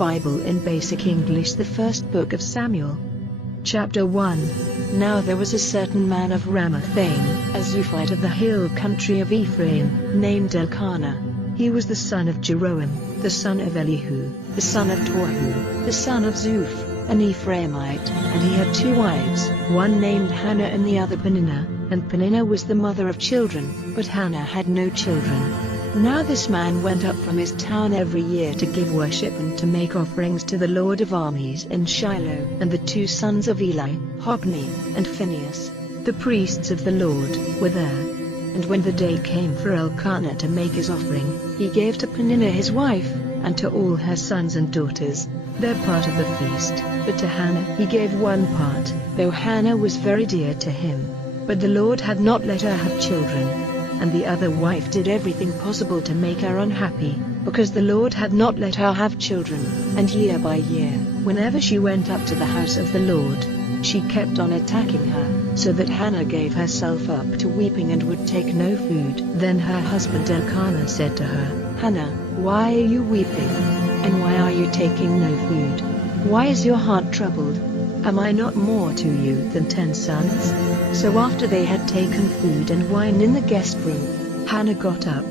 Bible in Basic English, the first book of Samuel. Chapter 1. Now there was a certain man of Ramathaim, a Zuphite of the hill country of Ephraim, named Elkanah. He was the son of Jeroham, the son of Elihu, the son of Tohu, the son of Zuph, an Ephraimite, and he had two wives, one named Hannah and the other Peninnah, and Peninnah was the mother of children, but Hannah had no children. Now this man went up from his town every year to give worship and to make offerings to the Lord of armies in Shiloh. And the two sons of Eli, Hophni and Phinehas, the priests of the Lord, were there. And when the day came for Elkanah to make his offering, he gave to Peninnah his wife, and to all her sons and daughters, their part of the feast. But to Hannah he gave one part, though Hannah was very dear to him. But the Lord had not let her have children. And the other wife did everything possible to make her unhappy, because the Lord had not let her have children. And year by year, whenever she went up to the house of the Lord, she kept on attacking her, so that Hannah gave herself up to weeping and would take no food. Then her husband Elkanah said to her, Hannah, why are you weeping? And why are you taking no food? Why is your heart troubled? Am I not more to you than 10 sons? So after they had taken food and wine in the guest room, Hannah got up.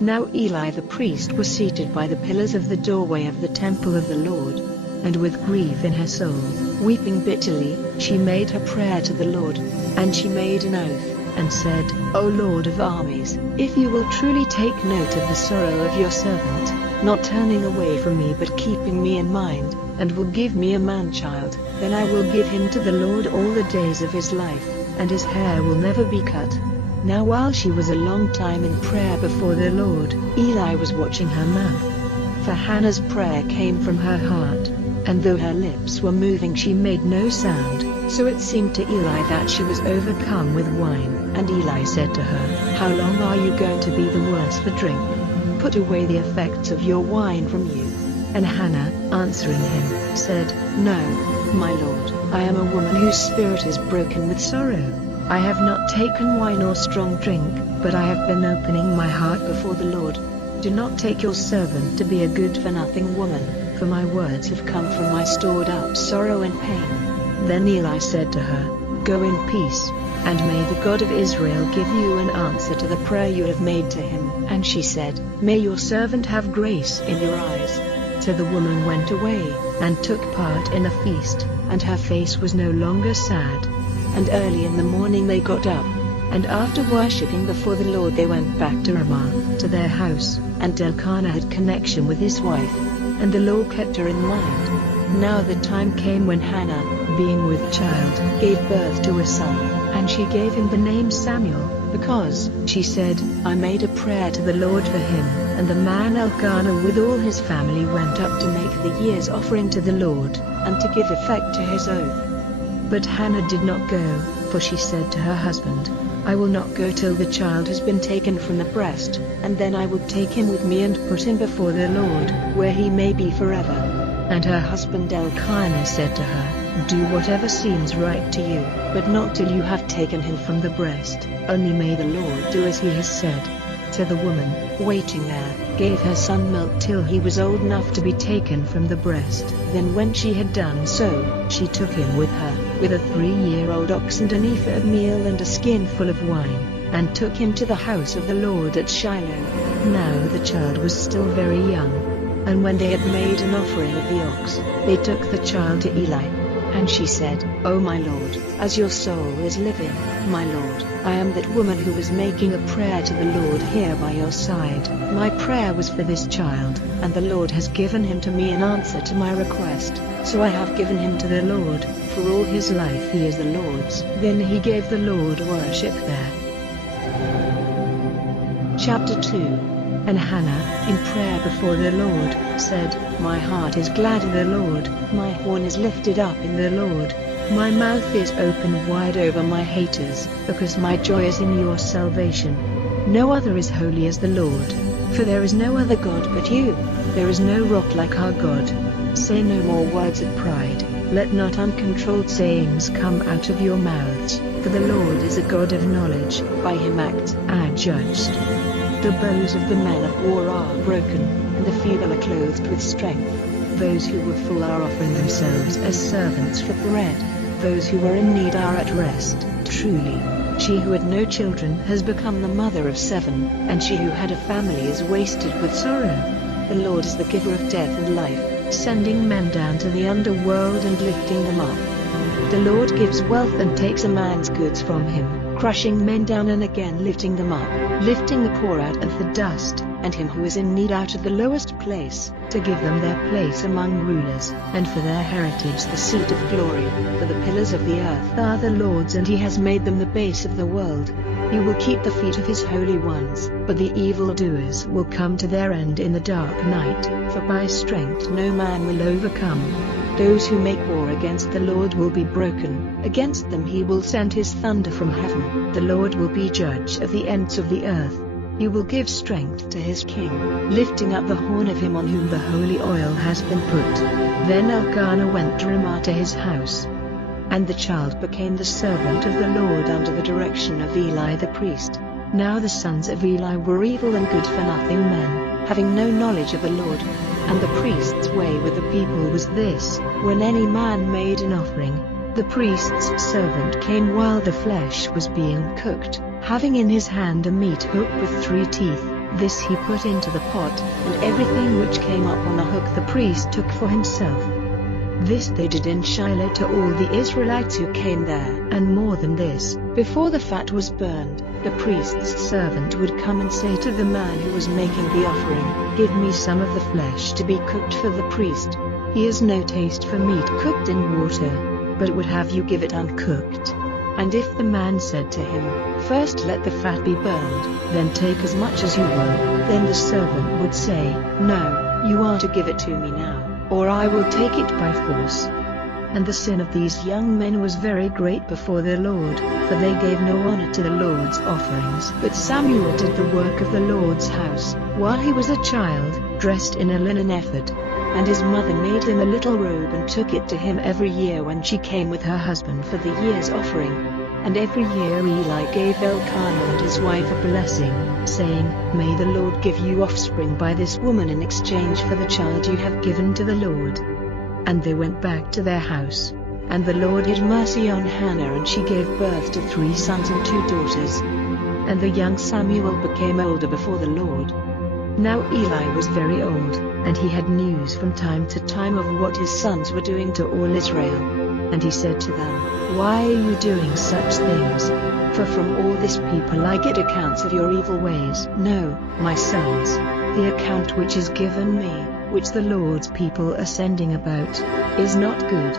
Now Eli the priest was seated by the pillars of the doorway of the temple of the Lord. And with grief in her soul, weeping bitterly, she made her prayer to the Lord. And she made an oath, and said, O Lord of armies, if you will truly take note of the sorrow of your servant, not turning away from me but keeping me in mind, and will give me a man-child, then I will give him to the Lord all the days of his life, and his hair will never be cut. Now while she was a long time in prayer before the Lord, Eli was watching her mouth. For Hannah's prayer came from her heart, and though her lips were moving she made no sound, so it seemed to Eli that she was overcome with wine. And Eli said to her, How long are you going to be the worse for drink? Put away the effects of your wine from you. And Hannah, answering him, said, No, my lord, I am a woman whose spirit is broken with sorrow. I have not taken wine or strong drink, but I have been opening my heart before the Lord. Do not take your servant to be a good-for-nothing woman, for my words have come from my stored-up sorrow and pain. Then Eli said to her, Go in peace, and may the God of Israel give you an answer to the prayer you have made to him. And she said, May your servant have grace in your eyes. So the woman went away, and took part in a feast, and her face was no longer sad. And early in the morning they got up, and after worshipping before the Lord they went back to Ramah, to their house. And Elkanah had connection with his wife, and the Lord kept her in mind. Now the time came when Hannah, being with child, gave birth to a son, and she gave him the name Samuel, because, she said, I made a prayer to the Lord for him. And the man Elkanah with all his family went up to make the year's offering to the Lord, and to give effect to his oath. But Hannah did not go, for she said to her husband, I will not go till the child has been taken from the breast, and then I will take him with me and put him before the Lord, where he may be forever. And her husband Elkanah said to her, Do whatever seems right to you, but not till you have taken him from the breast, only may the Lord do as he has said. So the woman, waiting there, gave her son milk till he was old enough to be taken from the breast. Then when she had done so, she took him with her, with a 3-year-old ox and an ephah of meal and a skinful of wine, and took him to the house of the Lord at Shiloh. Now the child was still very young. And when they had made an offering of the ox, they took the child to Eli. And she said, O my Lord, as your soul is living, my Lord, I am that woman who was making a prayer to the Lord here by your side. My prayer was for this child, and the Lord has given him to me in answer to my request. So I have given him to the Lord, for all his life he is the Lord's. Then he gave the Lord worship there. Chapter 2. And Hannah, in prayer before the Lord, said, My heart is glad in the Lord, my horn is lifted up in the Lord. My mouth is open wide over my haters, because my joy is in your salvation. No other is holy as the Lord, for there is no other God but you. There is no rock like our God. Say no more words of pride. Let not uncontrolled sayings come out of your mouths, for the Lord is a God of knowledge. By him act judged. The bows of the men of war are broken, and the feeble are clothed with strength. Those who were full are offering themselves as servants for bread. Those who were in need are at rest. Truly, she who had no children has become the mother of 7, and she who had a family is wasted with sorrow. The Lord is the giver of death and life, sending men down to the underworld and lifting them up. The Lord gives wealth and takes a man's goods from him, crushing men down and again lifting them up, lifting the poor out of the dust, and him who is in need out of the lowest place, to give them their place among rulers, and for their heritage the seat of glory. For the pillars of the earth are the Lord's, and he has made them the base of the world. He will keep the feet of his holy ones, but the evildoers will come to their end in the dark night, for by strength no man will overcome. Those who make war against the Lord will be broken, against them he will send his thunder from heaven. The Lord will be judge of the ends of the earth. He will give strength to his king, lifting up the horn of him on whom the holy oil has been put. Then Elkanah went to Ramah to his house. And the child became the servant of the Lord under the direction of Eli the priest. Now the sons of Eli were evil and good-for-nothing men, having no knowledge of the Lord. And the priest's way with the people was this: when any man made an offering, the priest's servant came while the flesh was being cooked, having in his hand a meat hook with 3 teeth. This he put into the pot, and everything which came up on the hook the priest took for himself. This they did in Shiloh to all the Israelites who came there. And more than this, before the fat was burned, the priest's servant would come and say to the man who was making the offering, "Give me some of the flesh to be cooked for the priest. He has no taste for meat cooked in water, but would have you give it uncooked." And if the man said to him, "First let the fat be burned, then take as much as you will," then the servant would say, "No, you are to give it to me now, or I will take it by force." And the sin of these young men was very great before their Lord, for they gave no honor to the Lord's offerings. But Samuel did the work of the Lord's house, while he was a child, dressed in a linen ephod. And his mother made him a little robe and took it to him every year when she came with her husband for the year's offering. And every year Eli gave Elkanah and his wife a blessing, saying, "May the Lord give you offspring by this woman in exchange for the child you have given to the Lord." And they went back to their house. And the Lord had mercy on Hannah, and she gave birth to 3 sons and 2 daughters. And the young Samuel became older before the Lord. Now Eli was very old, and he had news from time to time of what his sons were doing to all Israel. And he said to them, "Why are you doing such things? For from all this people I get accounts of your evil ways. No, my sons, the account which is given me, which the Lord's people are sending about, is not good.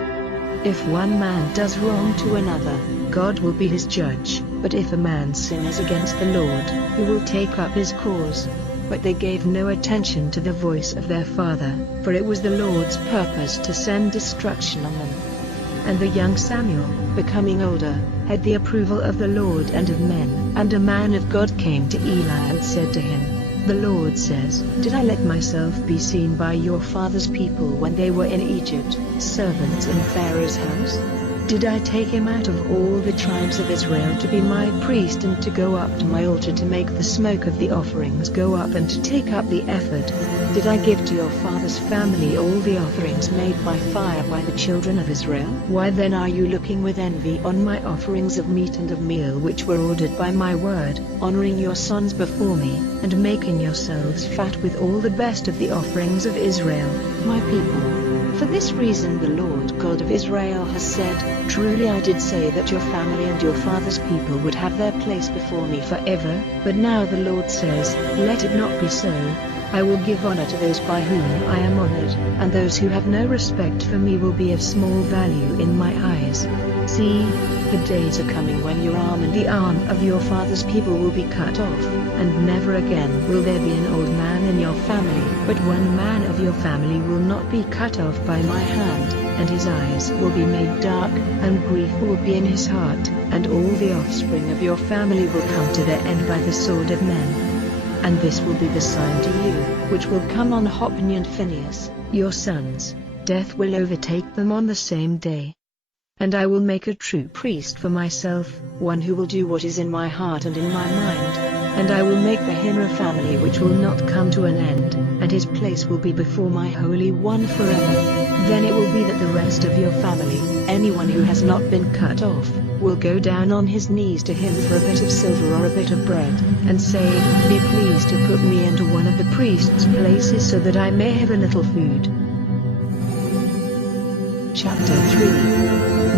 If one man does wrong to another, God will be his judge, but if a man sins against the Lord, he will take up his cause." But they gave no attention to the voice of their father, for it was the Lord's purpose to send destruction on them. And the young Samuel, becoming older, had the approval of the Lord and of men. And a man of God came to Eli and said to him, "The Lord says, Did I let myself be seen by your father's people when they were in Egypt, servants in Pharaoh's house? Did I take him out of all the tribes of Israel to be my priest and to go up to my altar to make the smoke of the offerings go up and to take up the ephod? Did I give to your father's family all the offerings made by fire by the children of Israel? Why then are you looking with envy on my offerings of meat and of meal which were ordered by my word, honoring your sons before me, and making yourselves fat with all the best of the offerings of Israel, my people? For this reason the Lord God of Israel has said, Truly I did say that your family and your father's people would have their place before me forever, but now the Lord says, Let it not be so. I will give honor to those by whom I am honored, and those who have no respect for me will be of small value in my eyes. See, the days are coming when your arm and the arm of your father's people will be cut off, and never again will there be an old man in your family, but one man of your family will not be cut off by my hand, and his eyes will be made dark, and grief will be in his heart, and all the offspring of your family will come to their end by the sword of men. And this will be the sign to you, which will come on Hophni and Phinehas, your sons. Death will overtake them on the same day. And I will make a true priest for myself, one who will do what is in my heart and in my mind. And I will make for him a family which will not come to an end, and his place will be before my Holy One forever. Then it will be that the rest of your family, anyone who has not been cut off, will go down on his knees to him for a bit of silver or a bit of bread, and say, be pleased to put me into one of the priests' places so that I may have a little food. Chapter 3.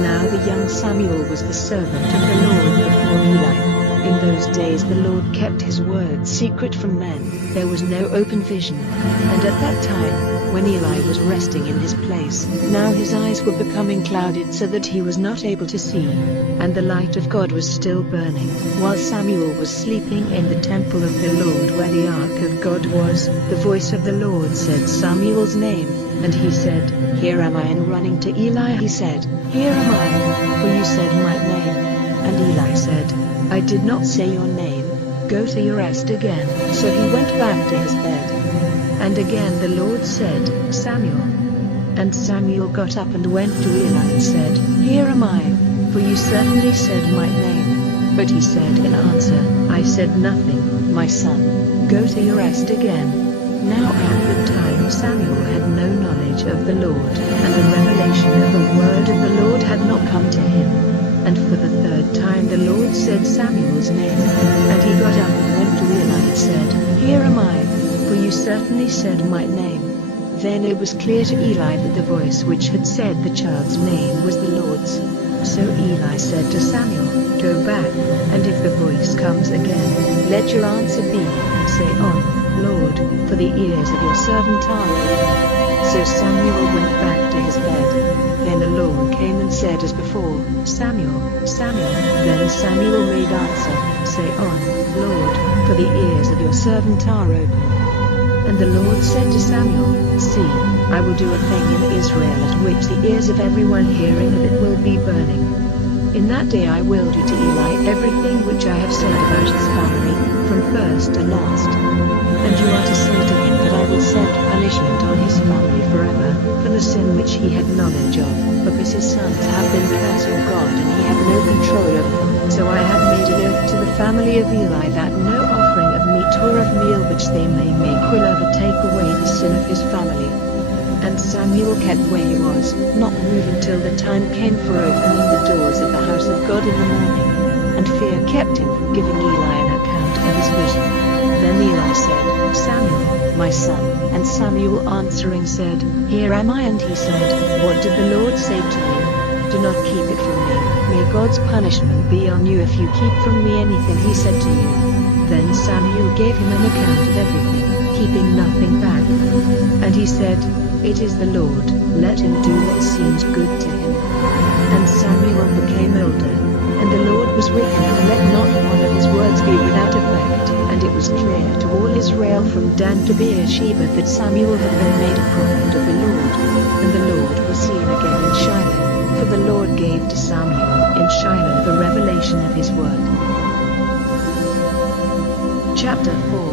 Now the young Samuel was the servant of the Lord before Eli. In those days the Lord kept his word secret from men, there was no open vision. And at that time, when Eli was resting in his place, now his eyes were becoming clouded so that he was not able to see. And the light of God was still burning, while Samuel was sleeping in the temple of the Lord where the ark of God was. The voice of the Lord said Samuel's name, and he said, Here am I. And running to Eli he said, Here am I, for you said my name. And Eli said, I did not say your name, go to your rest again. So he went back to his bed. And again the Lord said, Samuel. And Samuel got up and went to Eli and said, Here am I, for you certainly said my name. But he said in answer, I said nothing, my son, go to your rest again. Now at the time Samuel had no knowledge of the Lord, and the revelation of the word of the Lord had not come to him. And for the third time the Lord said Samuel's name, and he got up and went to Eli and said, Here am I, for you certainly said my name. Then it was clear to Eli that the voice which had said the child's name was the Lord's. So Eli said to Samuel, Go back, and if the voice comes again, let your answer be, say on, Lord, for the ears of your servant are open. So Samuel went back to his bed. Then the Lord came and said as before, Samuel, Samuel. Then Samuel made answer, Say on, Lord, for the ears of your servant are open. And the Lord said to Samuel, See, I will do a thing in Israel at which the ears of everyone hearing of it will be burning. In that day I will do to Eli everything which I have said about his family, from first to last. And you are to say to him that I will send punishment on his family forever, for the sin which he had knowledge of, because his sons have been cursing God and he had no control over them. So I have made an oath to the family of Eli that no offering of meat or of meal which they may make will ever take away the sin of his family. And Samuel kept where he was, not moving till the time came for opening the doors of the house of God in the morning. And fear kept him from giving Eli an account of his vision. Then Eli said, Samuel, my son. And Samuel answering said, Here am I. And he said, What did the Lord say to you? Do not keep it from me. May God's punishment be on you if you keep from me anything he said to you. Then Samuel gave him an account of everything, keeping nothing back. And he said, It is the Lord, let him do what seems good to him. And Samuel became older, and the Lord was with him, and let not one of his words be without effect. And it was clear to all Israel from Dan to Beersheba that Samuel had been made a prophet of the Lord. And the Lord was seen again in Shiloh, for the Lord gave to Samuel in Shiloh the revelation of his word. Chapter 4.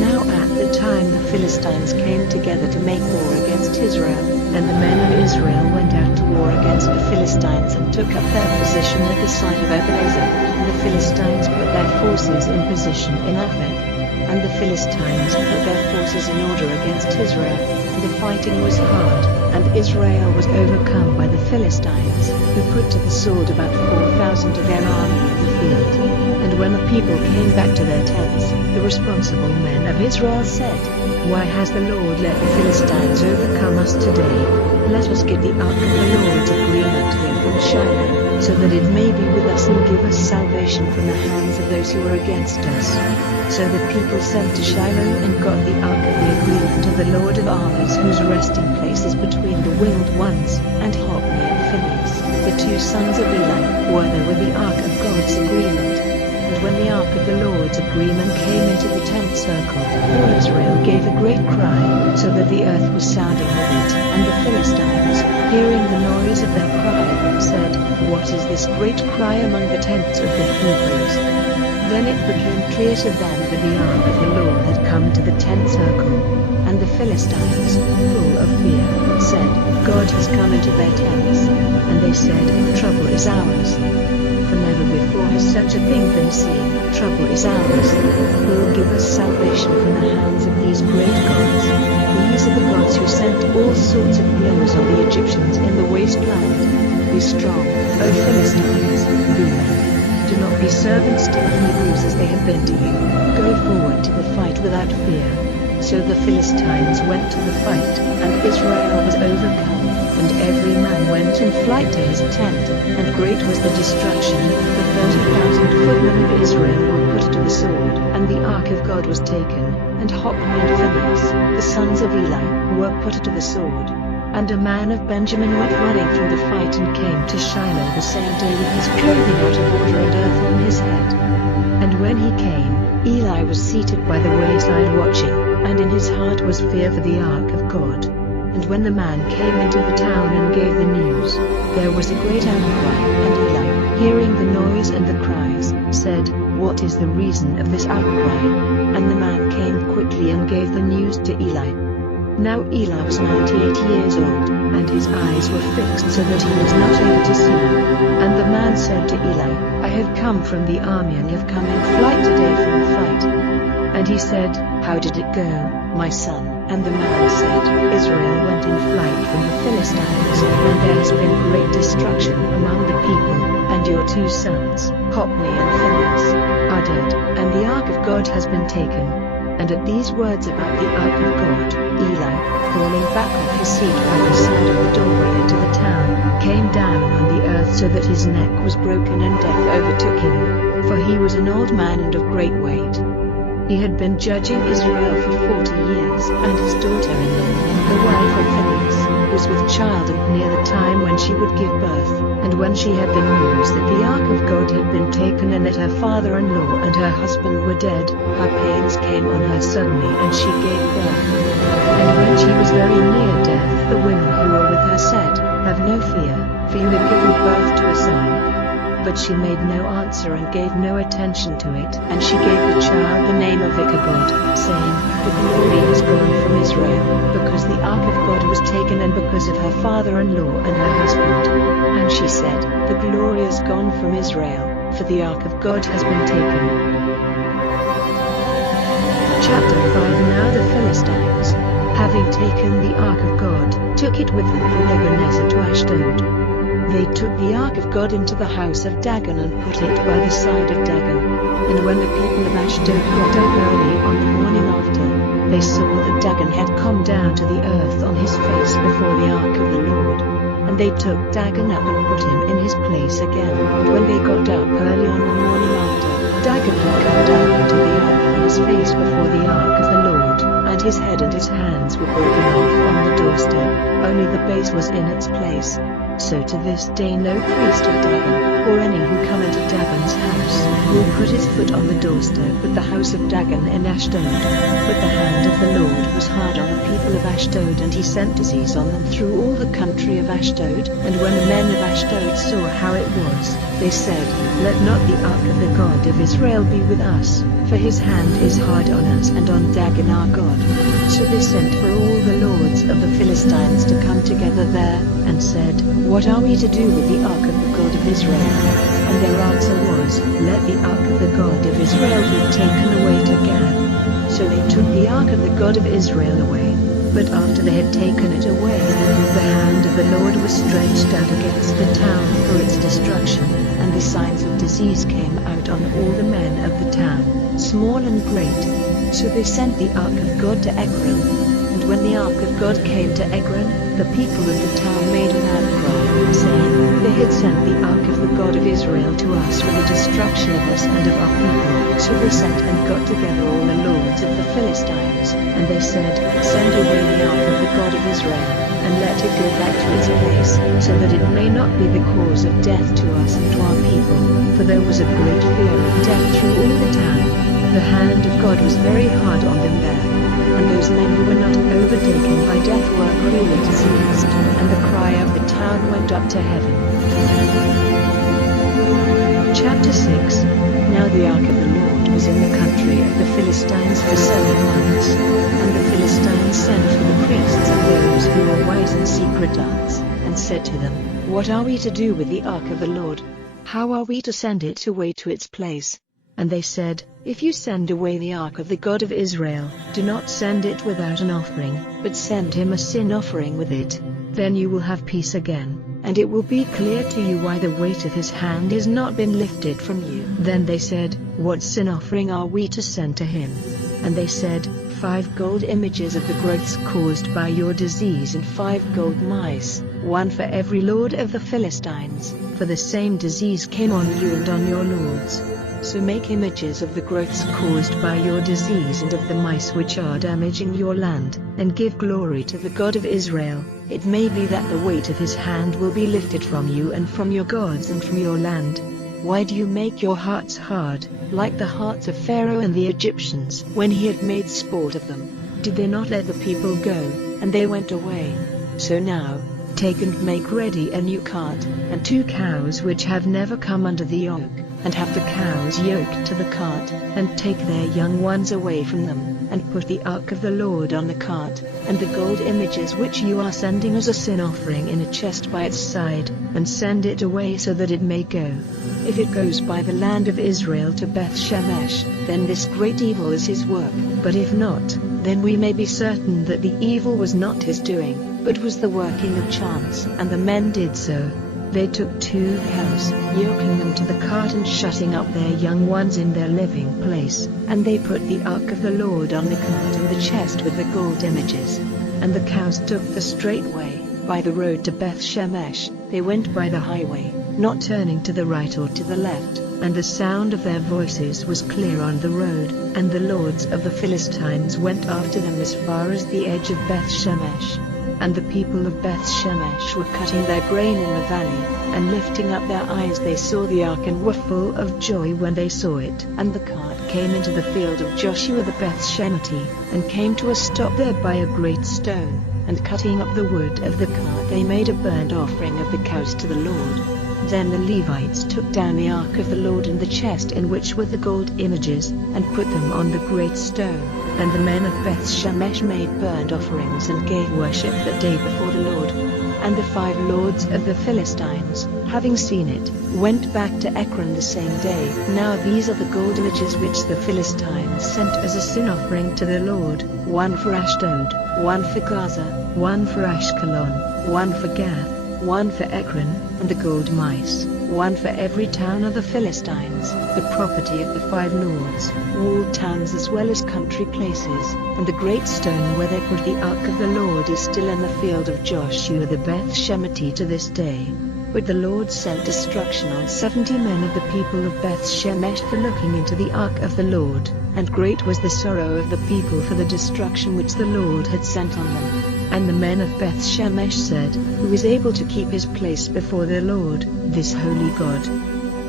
Now at the time the Philistines came together to make war against Israel, and the men of Israel went out to war against the Philistines and took up their position at the site of Ebenezer. And the Philistines put their forces in position in Aphek. And the Philistines put their forces in order against Israel. The fighting was hard, and Israel was overcome by the Philistines, who put to the sword about 4,000 of their army in the field. And when the people came back to their tents, the responsible men of Israel said, Why has the Lord let the Philistines overcome us today? Let us get the ark of the Lord's agreement here from Shiloh, so that it may be with us and give us salvation from the hands of those who are against us. So the people sent to Shiloh and got the ark of the agreement of the Lord of armies, whose resting place is between the winged ones, and Hophni and Phinehas, the two sons of Eli, were there with the ark of God's agreement. And when the ark of the Lord's agreement came into the tent circle, all Israel gave a great cry, so that the earth was sounding with it. And the Philistines, hearing the noise of their cry, said, What is this great cry among the tents of the Hebrews? Then it became clear to them that the ark of the Lord had come to the tent circle. And the Philistines, full of fear, said, God has come into their tents. And they said, Trouble is is ours. For never before has such a thing been seen. Trouble is ours. Who will give us salvation from the hands of these great gods? These are the gods who sent all sorts of blows on the Egyptians in the wasteland. Be strong, O Philistines, be men. Do not be servants to the Hebrews as they have been to you. Go forward to the fight without fear. So the Philistines went to the fight, and Israel was overcome. And every man went in flight to his tent, and great was the destruction. The 30,000 footmen of Israel were put to the sword, and the ark of God was taken, and Hophni and Phinehas, the sons of Eli, were put to the sword. And a man of Benjamin went running from the fight and came to Shiloh the same day with his clothing out of order and earth on his head. And when he came, Eli was seated by the wayside watching, and in his heart was fear for the ark of God. And when the man came into the town and gave the news, there was a great outcry, and Eli, hearing the noise and the cries, said, What is the reason of this outcry? And the man came quickly and gave the news to Eli. Now Eli was 98 years old, and his eyes were fixed so that he was not able to see. And the man said to Eli, I have come from the army and have come in flight today from the fight. And he said, How did it go, my son? And the man said, Israel went in flight from the Philistines, and there has been great destruction among the people, and your 2 sons, Hophni and Phinehas, are dead, and the ark of God has been taken. And at these words about the ark of God, Eli, falling back off his seat by the side of the doorway into the town, came down on the earth so that his neck was broken and death overtook him, for he was an old man and of great weight. He had been judging Israel for 40 years, and his daughter-in-law, the wife of Phinehas, was with child and near the time when she would give birth. And when she had the news that the ark of God had been taken and that her father-in-law and her husband were dead, her pains came on her suddenly and she gave birth. And when she was very near death, the women who were with her said, Have no fear, for you have given birth to a son. But she made no answer and gave no attention to it. And she gave the child the name of Ichabod, saying, The glory has gone from Israel, because the ark of God was taken and because of her father-in-law and her husband. And she said, The glory has gone from Israel, for the ark of God has been taken. Chapter 5 Now the Philistines, having taken the ark of God, took it with them from Ebenezer to Ashdod. They took the ark of God into the house of Dagon and put it by the side of Dagon. And when the people of Ashdod got up early on the morning after, they saw that Dagon had come down to the earth on his face before the ark of the Lord. And they took Dagon up and put him in his place again. And when they got up early on the morning after, Dagon had come down to the earth on his face before the ark of the Lord, and his head and his hands were broken off on the doorstep, only the base was in its place. So to this day no priest of Dagon, or any who come into Dagon's house, will put his foot on the doorstep at the house of Dagon in Ashdod. But the hand of the Lord was hard on the people of Ashdod, and he sent disease on them through all the country of Ashdod. And when the men of Ashdod saw how it was, they said, Let not the ark of the God of Israel be with us, for his hand is hard on us and on Dagon our God. So they sent for all the lords of the Philistines to come together there, and said, What are we to do with the ark of the God of Israel? And their answer was, Let the ark of the God of Israel be taken away to Gath. So they took the ark of the God of Israel away. But after they had taken it away, the hand of the Lord was stretched out against the town for its destruction, and the signs of disease came out on all the men of the town, small and great. So they sent the ark of God to Ekron. And when the ark of God came to Ekron, the people of the town made an outcry, saying, They had sent the ark of the God of Israel to us for the destruction of us and of our people. So they sent and got together all the lords of the Philistines, and they said, Send away the ark of the God of Israel, and let it go back to its place, so that it may not be the cause of death to us and to our people. For there was a great fear of death through all the town. The hand of God was very hard on them there. And those men who were not overtaken by death were cruelly diseased, and the cry of the town went up to heaven. Chapter 6 Now the ark of the Lord was in the country of the Philistines for 7 months, and the Philistines sent for the priests and those who were wise in secret arts, and said to them, "What are we to do with the ark of the Lord? How are we to send it away to its place?" And they said, "If you send away the ark of the God of Israel, do not send it without an offering, but send him a sin offering with it. Then you will have peace again, and it will be clear to you why the weight of his hand has not been lifted from you." Then they said, "What sin offering are we to send to him?" And they said, 5 gold images of the growths caused by your disease and 5 gold mice, one for every lord of the Philistines, for the same disease came on you and on your lords. So make images of the growths caused by your disease and of the mice which are damaging your land, and give glory to the God of Israel. It may be that the weight of his hand will be lifted from you and from your gods and from your land. Why do you make your hearts hard, like the hearts of Pharaoh and the Egyptians when he had made sport of them? Did they not let the people go, and they went away? So now, take and make ready a new cart, and 2 cows which have never come under the yoke, and have the cows yoked to the cart, and take their young ones away from them, and put the ark of the Lord on the cart, and the gold images which you are sending as a sin offering in a chest by its side, and send it away so that it may go. If it goes by the land of Israel to Beth Shemesh, then this great evil is his work, but if not, then we may be certain that the evil was not his doing, but was the working of chance. And the men did so. They took 2 cows, yoking them to the cart and shutting up their young ones in their living place, and they put the ark of the Lord on the cart and the chest with the gold images. And the cows took the straight way, by the road to Beth Shemesh. They went by the highway, not turning to the right or to the left, and the sound of their voices was clear on the road. And the lords of the Philistines went after them as far as the edge of Beth Shemesh. And the people of Beth Shemesh were cutting their grain in the valley, and lifting up their eyes they saw the ark and were full of joy when they saw it. And the cart came into the field of Joshua the Beth Shemethi, and came to a stop there by a great stone, and cutting up the wood of the cart they made a burnt offering of the cows to the Lord. Then the Levites took down the ark of the Lord and the chest in which were the gold images, and put them on the great stone. And the men of Beth Shemesh made burnt offerings and gave worship that day before the Lord. And the 5 lords of the Philistines, having seen it, went back to Ekron the same day. Now these are the gold images which the Philistines sent as a sin offering to the Lord, 1 for Ashdod, 1 for Gaza, 1 for Ashkelon, 1 for Gath, 1 for Ekron, and the gold mice, 1 for every town of the Philistines, the property of the 5 lords, walled towns as well as country places. And the great stone where they put the ark of the Lord is still in the field of Joshua the Beth Shemethi to this day. But the Lord sent destruction on 70 men of the people of Beth Shemesh for looking into the ark of the Lord, and great was the sorrow of the people for the destruction which the Lord had sent on them. And the men of Beth Shemesh said, "Who is able to keep his place before the Lord, this holy God?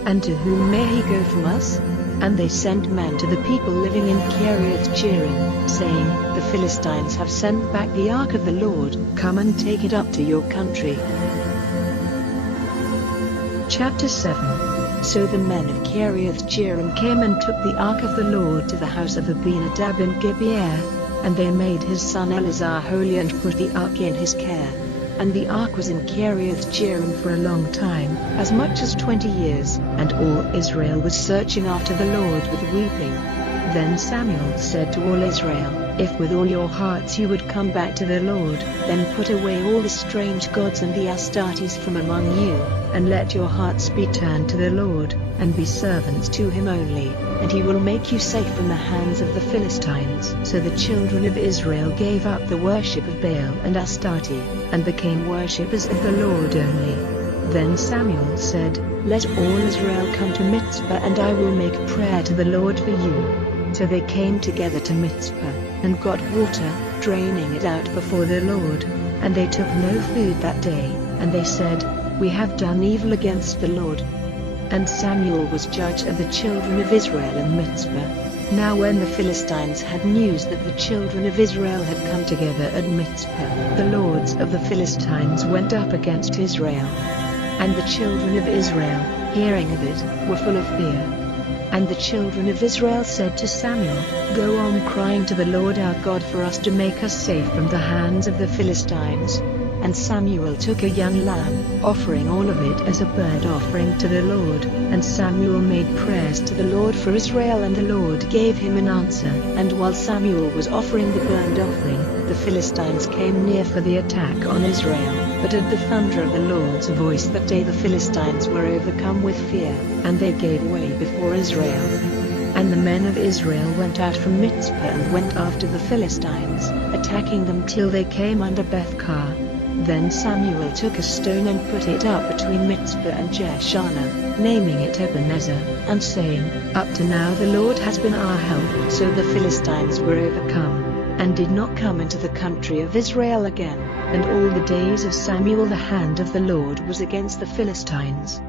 And to whom may he go from us?" And they sent men to the people living in Kiriath Jearim, saying, "The Philistines have sent back the ark of the Lord, come and take it up to your country." Chapter 7. So the men of Kiriath Jearim came and took the ark of the Lord to the house of Abinadab in Gibeah, and they made his son Eleazar holy and put the ark in his care. And the ark was in Kiriath Jearim for a long time, as much as 20 years, and all Israel was searching after the Lord with weeping. Then Samuel said to all Israel, "If with all your hearts you would come back to the Lord, then put away all the strange gods and the Astartes from among you, and let your hearts be turned to the Lord, and be servants to him only, and he will make you safe from the hands of the Philistines." So the children of Israel gave up the worship of Baal and Astarte, and became worshippers of the Lord only. Then Samuel said, "Let all Israel come to Mizpah, and I will make prayer to the Lord for you." So they came together to Mizpah, and got water, draining it out before the Lord. And they took no food that day, and they said, "We have done evil against the Lord." And Samuel was judge of the children of Israel in Mizpah. Now when the Philistines had news that the children of Israel had come together at Mizpah, the lords of the Philistines went up against Israel. And the children of Israel, hearing of it, were full of fear. And the children of Israel said to Samuel, "Go on crying to the Lord our God for us to make us safe from the hands of the Philistines." And Samuel took a young lamb, offering all of it as a burnt offering to the Lord. And Samuel made prayers to the Lord for Israel, and the Lord gave him an answer. And while Samuel was offering the burnt offering, the Philistines came near for the attack on Israel. But at the thunder of the Lord's voice that day the Philistines were overcome with fear, and they gave way before Israel. And the men of Israel went out from Mizpah and went after the Philistines, attacking them till they came under Bethkar. Then Samuel took a stone and put it up between Mizpah and Jeshanah, naming it Ebenezer, and saying, Up to now the Lord has been our help. So the Philistines were overcome, and did not come into the country of Israel again. And all the days of Samuel the hand of the Lord was against the Philistines.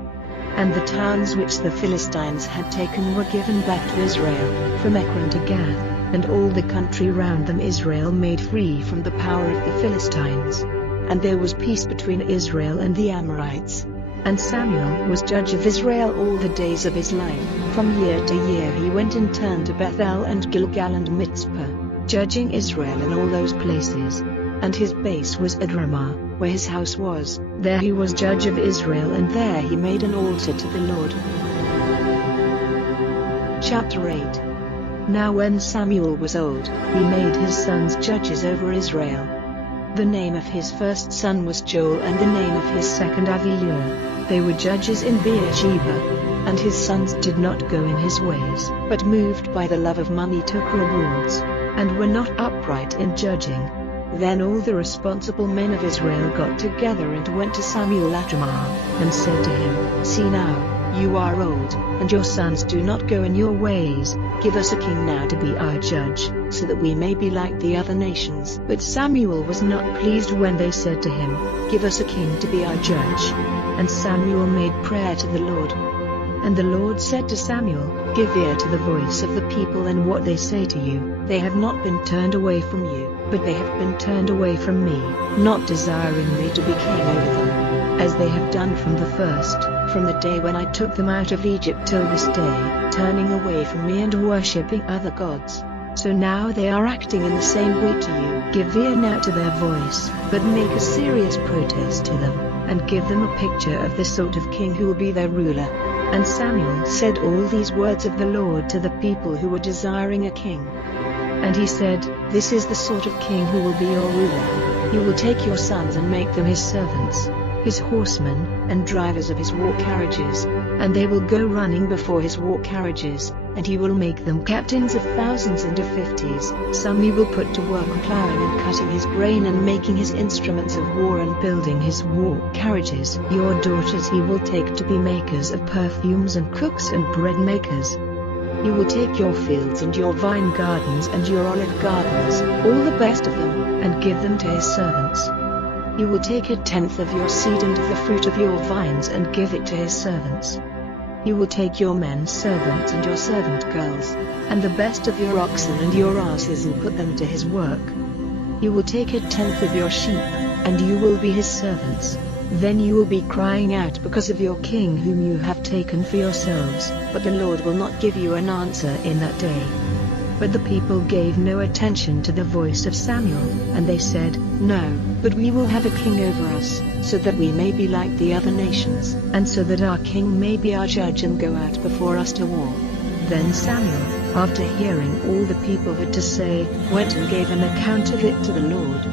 And the towns which the Philistines had taken were given back to Israel, from Ekron to Gath, and all the country round them Israel made free from the power of the Philistines. And there was peace between Israel and the Amorites. And Samuel was judge of Israel all the days of his life. From year to year he went in turn to Bethel and Gilgal and Mizpah, judging Israel in all those places. And his base was at Ramah, where his house was. There he was judge of Israel, and there he made an altar to the Lord. Chapter 8. Now when Samuel was old, he made his sons judges over Israel. The name of his first son was Joel, and the name of his second Aviur. They were judges in Beersheba. And his sons did not go in his ways, but moved by the love of money took rewards, and were not upright in judging. Then all the responsible men of Israel got together and went to Samuel at Ramah, and said to him, See now, you are old, and your sons do not go in your ways. Give us a king now to be our judge, so that we may be like the other nations. But Samuel was not pleased when they said to him, Give us a king to be our judge. And Samuel made prayer to the Lord. And the Lord said to Samuel, Give ear to the voice of the people and what they say to you. They have not been turned away from you, but they have been turned away from me, not desiring me to be king over them, as they have done from the first, from the day when I took them out of Egypt till this day, turning away from me and worshipping other gods. So now they are acting in the same way to you. Give ear now to their voice, but make a serious protest to them, and give them a picture of the sort of king who will be their ruler. And Samuel said all these words of the Lord to the people who were desiring a king. And he said, This is the sort of king who will be your ruler. He will take your sons and make them his servants, his horsemen, and drivers of his war carriages, and they will go running before his war carriages, and he will make them captains of thousands and of fifties. Some he will put to work plowing and cutting his grain and making his instruments of war and building his war carriages. Your daughters he will take to be makers of perfumes and cooks and bread makers. He will take your fields and your vine gardens and your olive gardens, all the best of them, and give them to his servants. He will take 1/10 of your seed and of the fruit of your vines and give it to his servants. He will take your men servants and your servant girls, and the best of your oxen and your asses and put them to his work. He will take 1/10 of your sheep, and you will be his servants. Then you will be crying out because of your king whom you have taken for yourselves, but the Lord will not give you an answer in that day. But the people gave no attention to the voice of Samuel, and they said, No, but we will have a king over us, so that we may be like the other nations, and so that our king may be our judge and go out before us to war. Then Samuel, after hearing all the people had to say, went and gave an account of it to the Lord.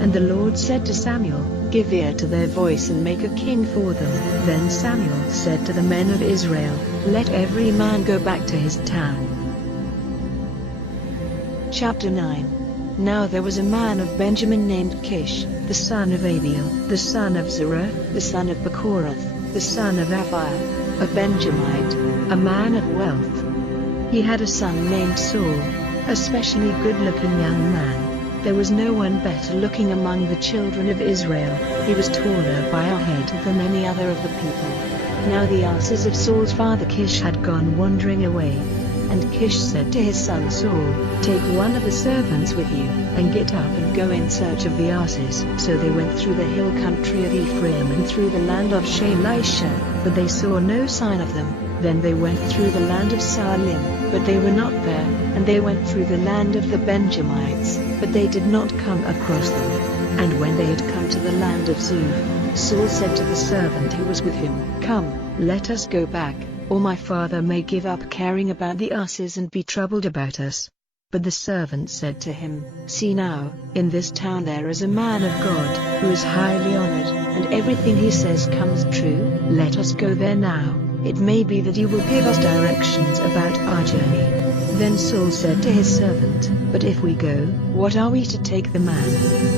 And the Lord said to Samuel, Give ear to their voice and make a king for them. Then Samuel said to the men of Israel, Let every man go back to his town. Chapter 9. Now there was a man of Benjamin named Kish, the son of Abiel, the son of Zerah, the son of Bechorath, the son of Aphiah, a Benjamite, a man of wealth. He had a son named Saul, a specially good-looking young man. There was no one better looking among the children of Israel. He was taller by a head than any other of the people. Now the asses of Saul's father Kish had gone wandering away. And Kish said to his son Saul, Take one of the servants with you, and get up and go in search of the asses. So they went through the hill country of Ephraim and through the land of Shalisha, but they saw no sign of them. Then they went through the land of Saalim, but they were not there, and they went through the land of the Benjamites, but they did not come across them. And when they had come to the land of Zuph, Saul said to the servant who was with him, "Come, let us go back, or my father may give up caring about the asses and be troubled about us." But the servant said to him, "See now, in this town there is a man of God, who is highly honored, and everything he says comes true. Let us go there now. It may be that he will give us directions about our journey." Then Saul said to his servant, "But if we go, what are we to take the man?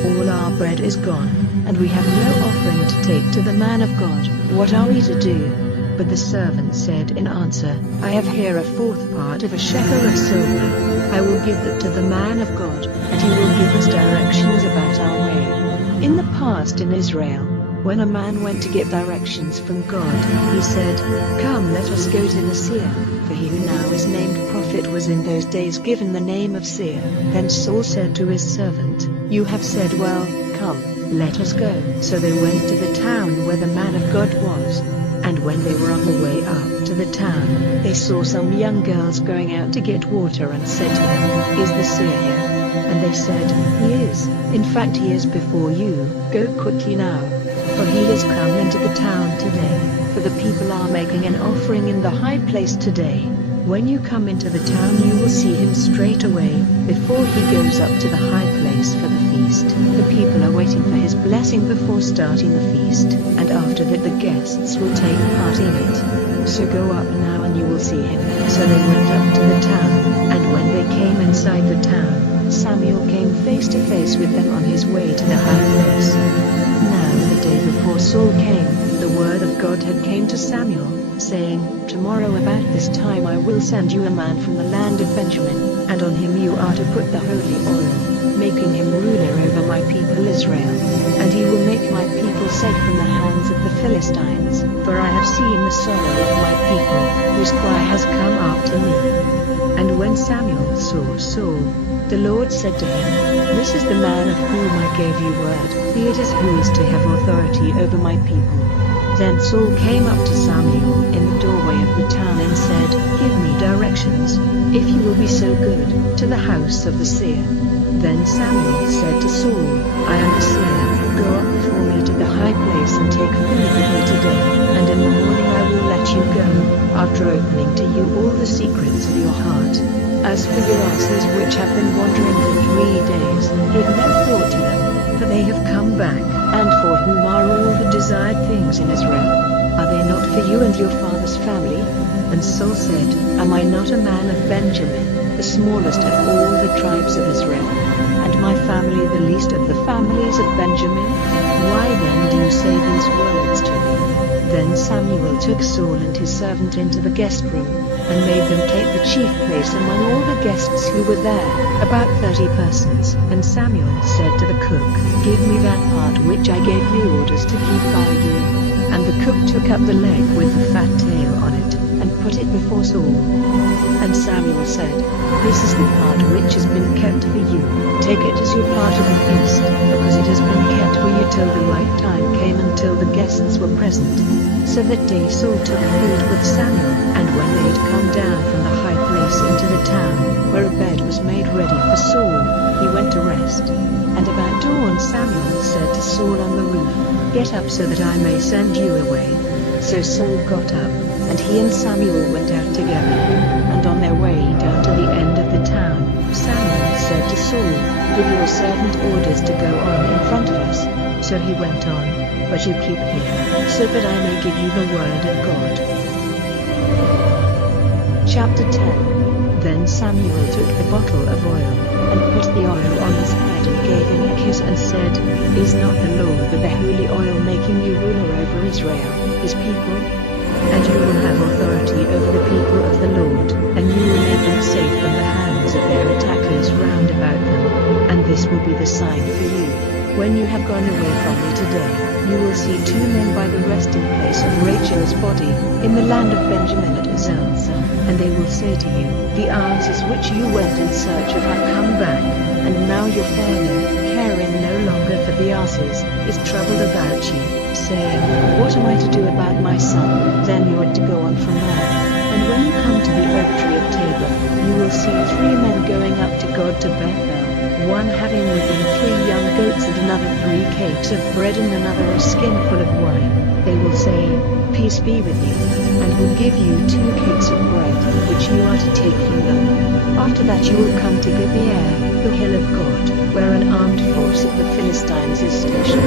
All our bread is gone, and we have no offering to take to the man of God. What are we to do?" But the servant said in answer, "I have here a fourth part of a shekel of silver. I will give that to the man of God, and he will give us directions about our way." In the past in Israel, when a man went to get directions from God, he said, "Come, let us go to the seer," for he who now is named prophet was in those days given the name of seer. Then Saul said to his servant, "You have said well, come, let us go." So they went to the town where the man of God was. And when they were on the way up to the town, they saw some young girls going out to get water and said to them, "Is the seer here?" And they said, "He is, in fact he is before you. Go quickly now, for he has come into the town today, for the people are making an offering in the high place today. When you come into the town you will see him straight away, before he goes up to the high place for the feast. The people are waiting for his blessing before starting the feast, and after that the guests will take part in it. So go up now and you will see him." So they went up to the town, and when they came inside the town, Samuel came face to face with them on his way to the high place. Now the day before Saul came, the word of God had came to Samuel, saying, "Tomorrow about this time I will send you a man from the land of Benjamin, and on him you are to put the holy oil, making him ruler over my people Israel. And he will make my people safe from the hands of the Philistines, for I have seen the sorrow of my people, whose cry has come up to me." And when Samuel saw Saul, the Lord said to him, "This is the man of whom I gave you word, he it is who is to have authority over my people." Then Saul came up to Samuel in the doorway of the town and said, "Give me directions, if you will be so good, to the house of the seer." Then Samuel said to Saul, "I am the seer, go up before me to the high place and take food with me today, and in the morning I will let you go, after opening to you all the secrets of your heart. As for your asses which have been wandering for 3 days, give no thought to them, for they have come back, and for whom are all the desired things in Israel? Are they not for you and your father's family?" And Saul said, "Am I not a man of Benjamin, the smallest of all the tribes of Israel? And my family the least of the families of Benjamin? Why then do you say these words to me?" Then Samuel took Saul and his servant into the guest room, and made them take the chief place among all the guests who were there, about 30 persons. And Samuel said to the cook, "Give me that part which I gave you orders to keep by you." And the cook took up the leg with the fat tail on it, and put it before Saul. And Samuel said, "This is the part which has been kept for you. Take it as your part of the feast, because it has been kept for you till the right time came until the guests were present." So that day Saul took food with Samuel, and when they had come down from the high place into the town, where a bed was made ready for Saul, he went to rest. And about dawn Samuel said to Saul on the roof, "Get up so that I may send you away." So Saul got up, and he and Samuel went out together. And on their way down to the end of the town, Samuel said to Saul, "Give your servant orders to go on in front of us." So he went on, "But you keep here, so that I may give you the word of God." Chapter 10. Then Samuel took the bottle of oil, and put the oil on his head and gave him a kiss and said, "Is not the Lord with the holy oil making you ruler over Israel, his people? And you will have authority over the people of the Lord, and you will make them safe from the hands of their attackers round about them. And this will be the sign for you. When you have gone away from me today, you will see 2 men by the resting place of Rachel's body, in the land of Benjamin at Zelzah. And they will say to you, The asses which you went in search of have come back, and now your father, caring no longer for the asses, is troubled about you, saying, What am I to do about my son? Then you are to go on from there. And when you come to the oak tree of Tabor, you will will see 3 men going up to God to Bethel, one having with him 3 young goats and another 3 cakes of bread and another a skinful of wine. They will say, Peace be with you, and will give you 2 cakes of bread, which you are to take from them. After that you will come to Gibeah, the hill of God, where an armed force of the Philistines is stationed.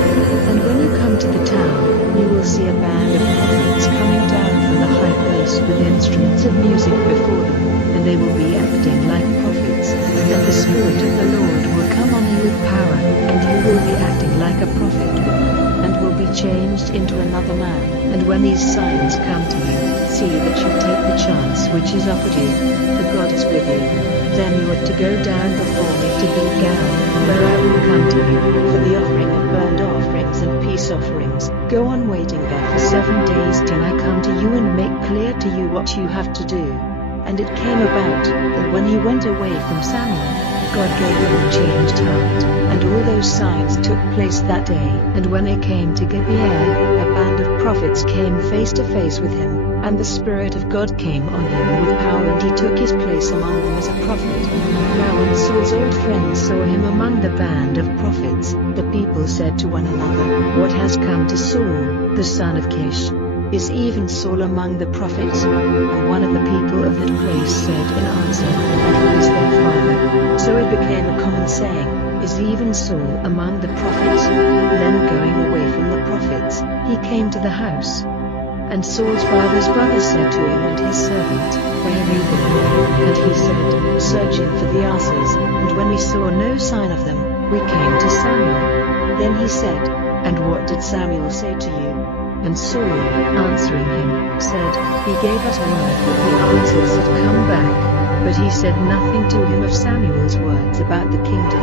And when you come to the town, you will see a band of prophets coming down from the high place with instruments of music before them, and they will be acting like prophets. And the Spirit of the Lord will come on you with power, and you will be acting like a prophet, and will be changed into another man. And when these signs come to you, see that you take the chance which is offered you, for God is with you. Then you are to go down before me to Gilgal, where I will come to you, for the offering of burnt offerings and peace offerings. Go on waiting there for 7 days till I come to you and make clear to you what you have to do. And it came about, that when he went away from Samuel, God gave him a changed heart, and all those signs took place that day. And when they came to Gibeah, a band of prophets came face to face with him, and the Spirit of God came on him with power, and he took his place among them as a prophet. Now when Saul's old friends saw him among the band of prophets, the people said to one another, What has come to Saul, the son of Kish? Is even Saul among the prophets? And one of the people of that place said in answer, And who is their father? So it became a common saying, Is even Saul among the prophets? Then going away from the prophets, he came to the house. And Saul's father's brother said to him and his servant, Where have you been? And he said, Searching for the asses, and when we saw no sign of them, we came to Samuel. Then he said, And what did Samuel say to you? And Saul, answering him, said, He gave us word that the answers had come back, but he said nothing to him of Samuel's words about the kingdom.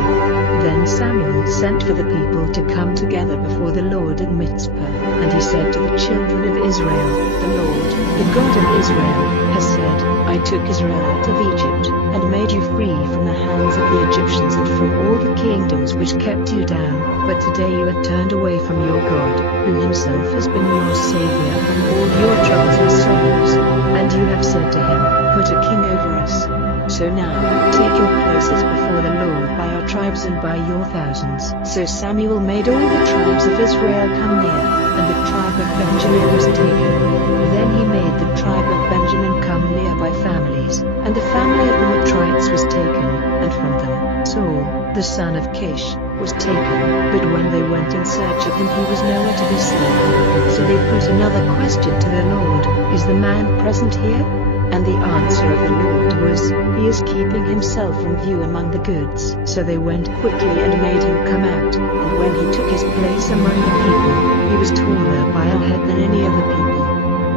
Then Samuel sent for the people to come together before the Lord at Mizpah, and he said to the children of Israel, The Lord, the God of Israel, has said, I took Israel out of Egypt, and made you free from the hands of the Egyptians and from all the kingdoms which kept you down. But today you have turned away from your God, who himself has been your Savior from all your troubles and sorrows. And you have said to him, Put a king over us. So now, take your places before the Lord by your tribes and by your thousands. So Samuel made all the tribes of Israel come near, and the tribe of Benjamin was taken. Then he made the tribe of Benjamin come near by families, and the family of the Matrites was taken, and from them, Saul, the son of Kish, was taken. But when they went in search of him, he was nowhere to be seen. So they put another question to the Lord, Is the man present here? And the answer of the Lord was, He is keeping himself from view among the goods. So they went quickly and made him come out, and when he took his place among the people, he was taller by a head than any of the people.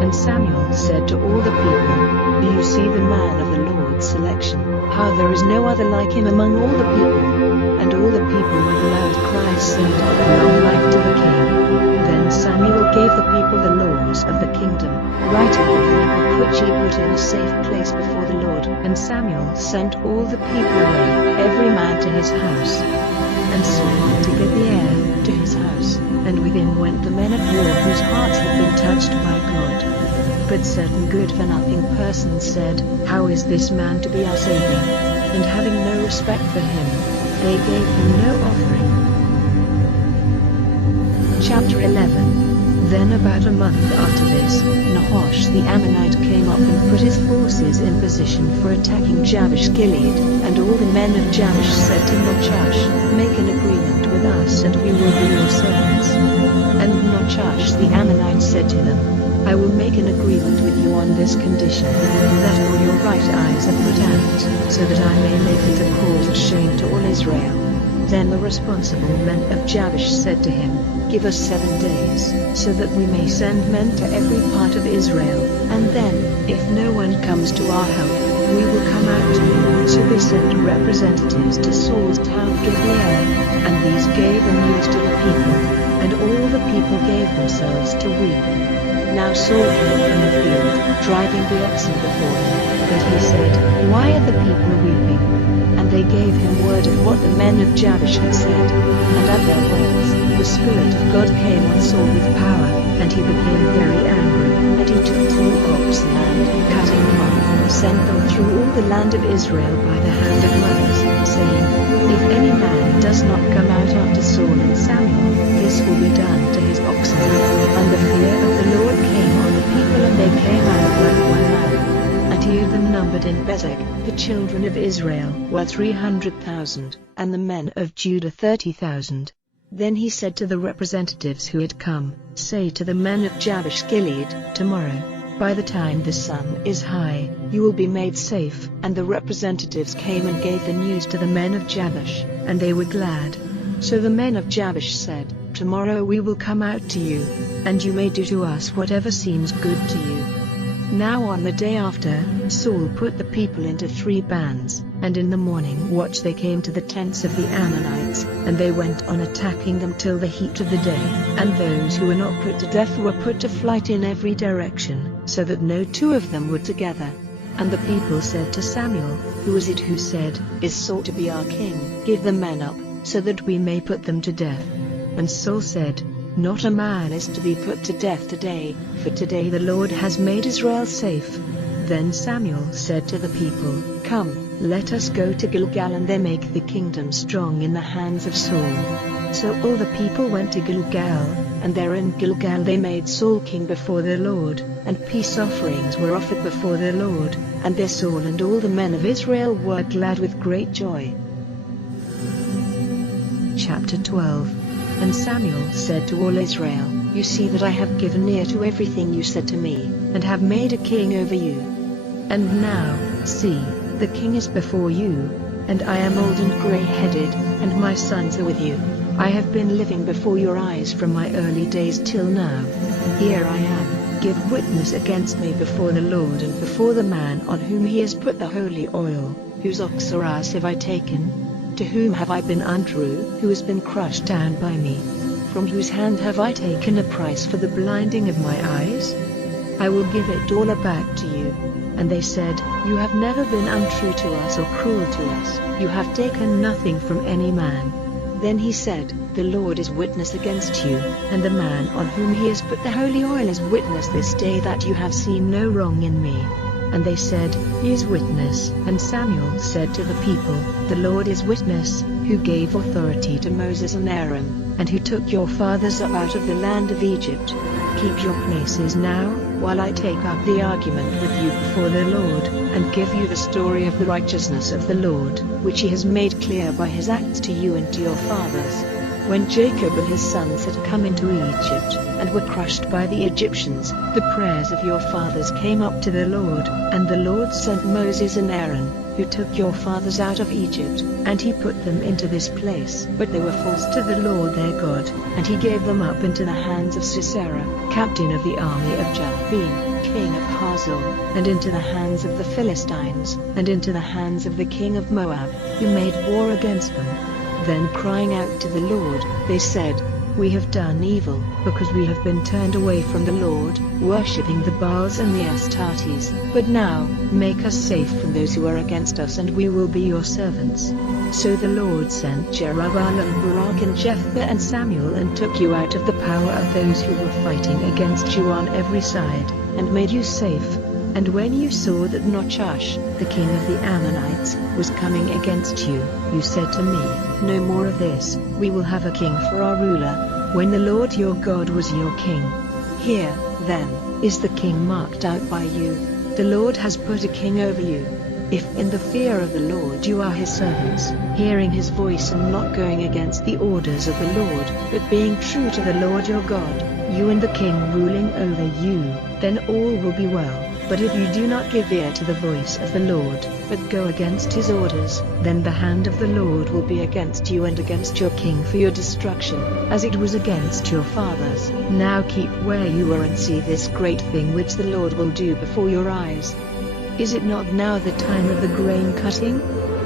And Samuel said to all the people, Do you see the man of the Lord's selection, how there is no other like him among all the people? And all the people with loud cries said, Long life to the king. Then Samuel gave the people the laws of the kingdom, writing them in a book which he put in a safe place before the Lord. And Samuel sent all the people away, every man to his house. And Saul went to Gibeah, to his house, and with him went the men of war whose hearts had been touched by God. But certain good-for-nothing persons said, How is this man to be our Savior? And having no respect for him, they gave him no offering. Chapter 11. Then about a month after this, Nahash the Ammonite came up and put his forces in position for attacking Jabesh Gilead, and all the men of Jabesh said to Nahash, Make an agreement with us and we will be your servants. And Nahash the Ammonite said to them, I will make an agreement with you on this condition, that all your right eyes are put out, so that I may make it a cause of shame to all Israel. Then the responsible men of Jabesh said to him, Give us 7 days, so that we may send men to every part of Israel, and then, if no one comes to our help, we will come out to you. So they sent representatives to Saul's town Gibeah, and these gave the news to the people, and all the people gave themselves to weep. Now Saul came from the field, driving the oxen before him, but he said, Why are the people weeping? And they gave him word of what the men of Jabesh had said, and at their words, the Spirit of God came on Saul with power, and he became very angry, and he took 2 oxen and, cutting them off, sent them through all the land of Israel by the hand of mothers, saying, If any man does not come out after Saul and Samuel, this will be done to his oxen. And the fear of the Lord came on the people, and they came out like one man. And he had them numbered in Bezek. The children of Israel were 300,000, and the men of Judah 30,000. Then he said to the representatives who had come, Say to the men of Jabesh Gilead, Tomorrow, by the time the sun is high, you will be made safe. And the representatives came and gave the news to the men of Jabesh, and they were glad. So the men of Jabesh said, Tomorrow we will come out to you, and you may do to us whatever seems good to you. Now on the day after, Saul put the people into 3 bands, and in the morning watch they came to the tents of the Ammonites, and they went on attacking them till the heat of the day, and those who were not put to death were put to flight in every direction, so that no 2 of them were together. And the people said to Samuel, Who is it who said, Is Saul to be our king? Give the men up, so that we may put them to death. And Saul said, Not a man is to be put to death today, for today the Lord has made Israel safe. Then Samuel said to the people, Come, let us go to Gilgal and there make the kingdom strong in the hands of Saul. So all the people went to Gilgal, and there in Gilgal they made Saul king before their Lord, and peace offerings were offered before their Lord, and their Saul and all the men of Israel were glad with great joy. Chapter 12. And Samuel said to all Israel, You see that I have given ear to everything you said to me, and have made a king over you. And now, see, the king is before you, and I am old and grey-headed, and my sons are with you. I have been living before your eyes from my early days till now. Here I am, give witness against me before the Lord and before the man on whom he has put the holy oil, whose oxaras have I taken? To whom have I been untrue, who has been crushed down by me? From whose hand have I taken a price for the blinding of my eyes? I will give it all back to you. And they said, You have never been untrue to us or cruel to us, you have taken nothing from any man. Then he said, The Lord is witness against you, and the man on whom he has put the holy oil is witness this day that you have seen no wrong in me. And they said, He is witness. And Samuel said to the people, The Lord is witness, who gave authority to Moses and Aaron, and who took your fathers up out of the land of Egypt. Keep your places now, while I take up the argument with you before the Lord, and give you the story of the righteousness of the Lord, which he has made clear by his acts to you and to your fathers. When Jacob and his sons had come into Egypt, and were crushed by the Egyptians, the prayers of your fathers came up to the Lord, and the Lord sent Moses and Aaron, who took your fathers out of Egypt, and he put them into this place. But they were false to the Lord their God, and he gave them up into the hands of Sisera, captain of the army of Jabin, king of Hazor, and into the hands of the Philistines, and into the hands of the king of Moab, who made war against them. Then crying out to the Lord, they said, We have done evil, because we have been turned away from the Lord, worshipping the Baals and the Astartes. But now, make us safe from those who are against us, and we will be your servants. So the Lord sent Jerubbaal and Barak and Jephthah and Samuel, and took you out of the power of those who were fighting against you on every side, and made you safe. And when you saw that Nachash, the king of the Ammonites, was coming against you, you said to me, No more of this, we will have a king for our ruler, when the Lord your God was your king. Here, then, is the king marked out by you. The Lord has put a king over you. If in the fear of the Lord you are his servants, hearing his voice and not going against the orders of the Lord, but being true to the Lord your God, you and the king ruling over you, then all will be well. But if you do not give ear to the voice of the Lord, but go against his orders, then the hand of the Lord will be against you and against your king for your destruction, as it was against your fathers. Now keep where you are and see this great thing which the Lord will do before your eyes. Is it not now the time of the grain cutting?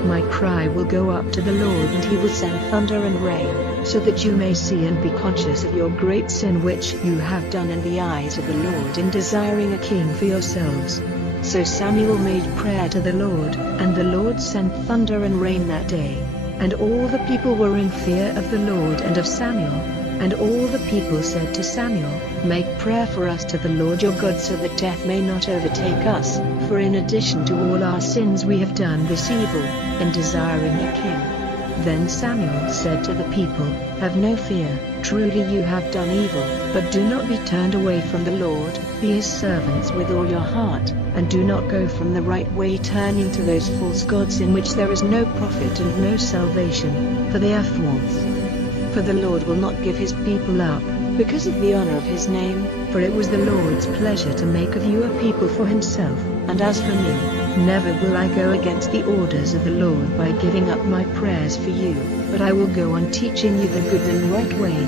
My cry will go up to the Lord, and he will send thunder and rain, so that you may see and be conscious of your great sin which you have done in the eyes of the Lord in desiring a king for yourselves. So Samuel made prayer to the Lord, and the Lord sent thunder and rain that day. And all the people were in fear of the Lord and of Samuel. And all the people said to Samuel, "Make prayer for us to the Lord your God so that death may not overtake us, for in addition to all our sins we have done this evil, in desiring a king." Then Samuel said to the people, "Have no fear, truly you have done evil, but do not be turned away from the Lord, be his servants with all your heart, and do not go from the right way turning to those false gods in which there is no profit and no salvation, for they are false. For the Lord will not give his people up, because of the honor of his name, for it was the Lord's pleasure to make of you a people for himself, and as for me, never will I go against the orders of the Lord by giving up my prayers for you, but I will go on teaching you the good and right way.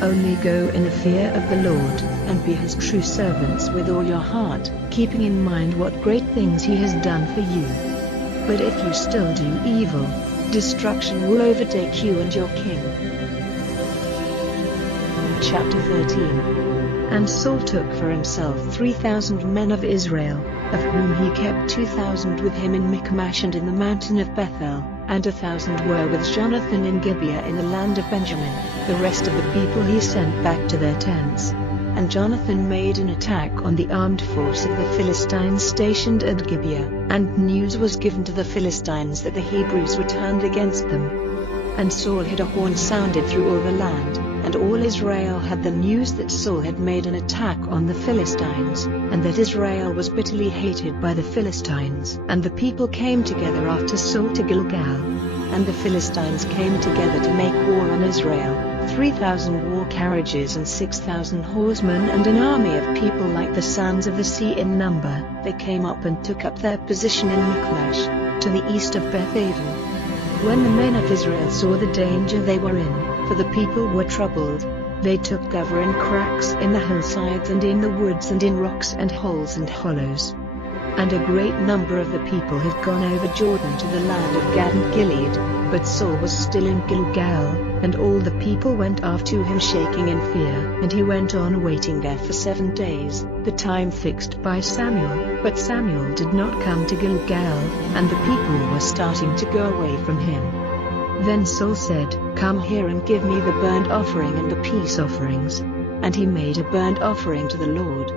Only go in the fear of the Lord, and be his true servants with all your heart, keeping in mind what great things he has done for you. But if you still do evil, destruction will overtake you and your king." Chapter 13. And Saul took for himself 3,000 men of Israel, of whom he kept 2,000 with him in Michmash and in the mountain of Bethel, and 1,000 were with Jonathan in Gibeah in the land of Benjamin. The rest of the people he sent back to their tents. And Jonathan made an attack on the armed force of the Philistines stationed at Gibeah, and news was given to the Philistines that the Hebrews were turned against them. And Saul had a horn sounded through all the land, and all Israel had the news that Saul had made an attack on the Philistines, and that Israel was bitterly hated by the Philistines. And the people came together after Saul to Gilgal. And the Philistines came together to make war on Israel, 3,000 war carriages and 6,000 horsemen and an army of people like the sands of the sea in number. They came up and took up their position in Michmash, to the east of Beth-aven. When the men of Israel saw the danger they were in, for the people were troubled, they took cover in cracks in the hillsides and in the woods and in rocks and holes and hollows. And a great number of the people had gone over Jordan to the land of Gad and Gilead, but Saul was still in Gilgal, and all the people went after him shaking in fear. And he went on waiting there for 7 days, the time fixed by Samuel. But Samuel did not come to Gilgal, and the people were starting to go away from him. Then Saul said, "Come here and give me the burnt offering and the peace offerings." And he made a burnt offering to the Lord.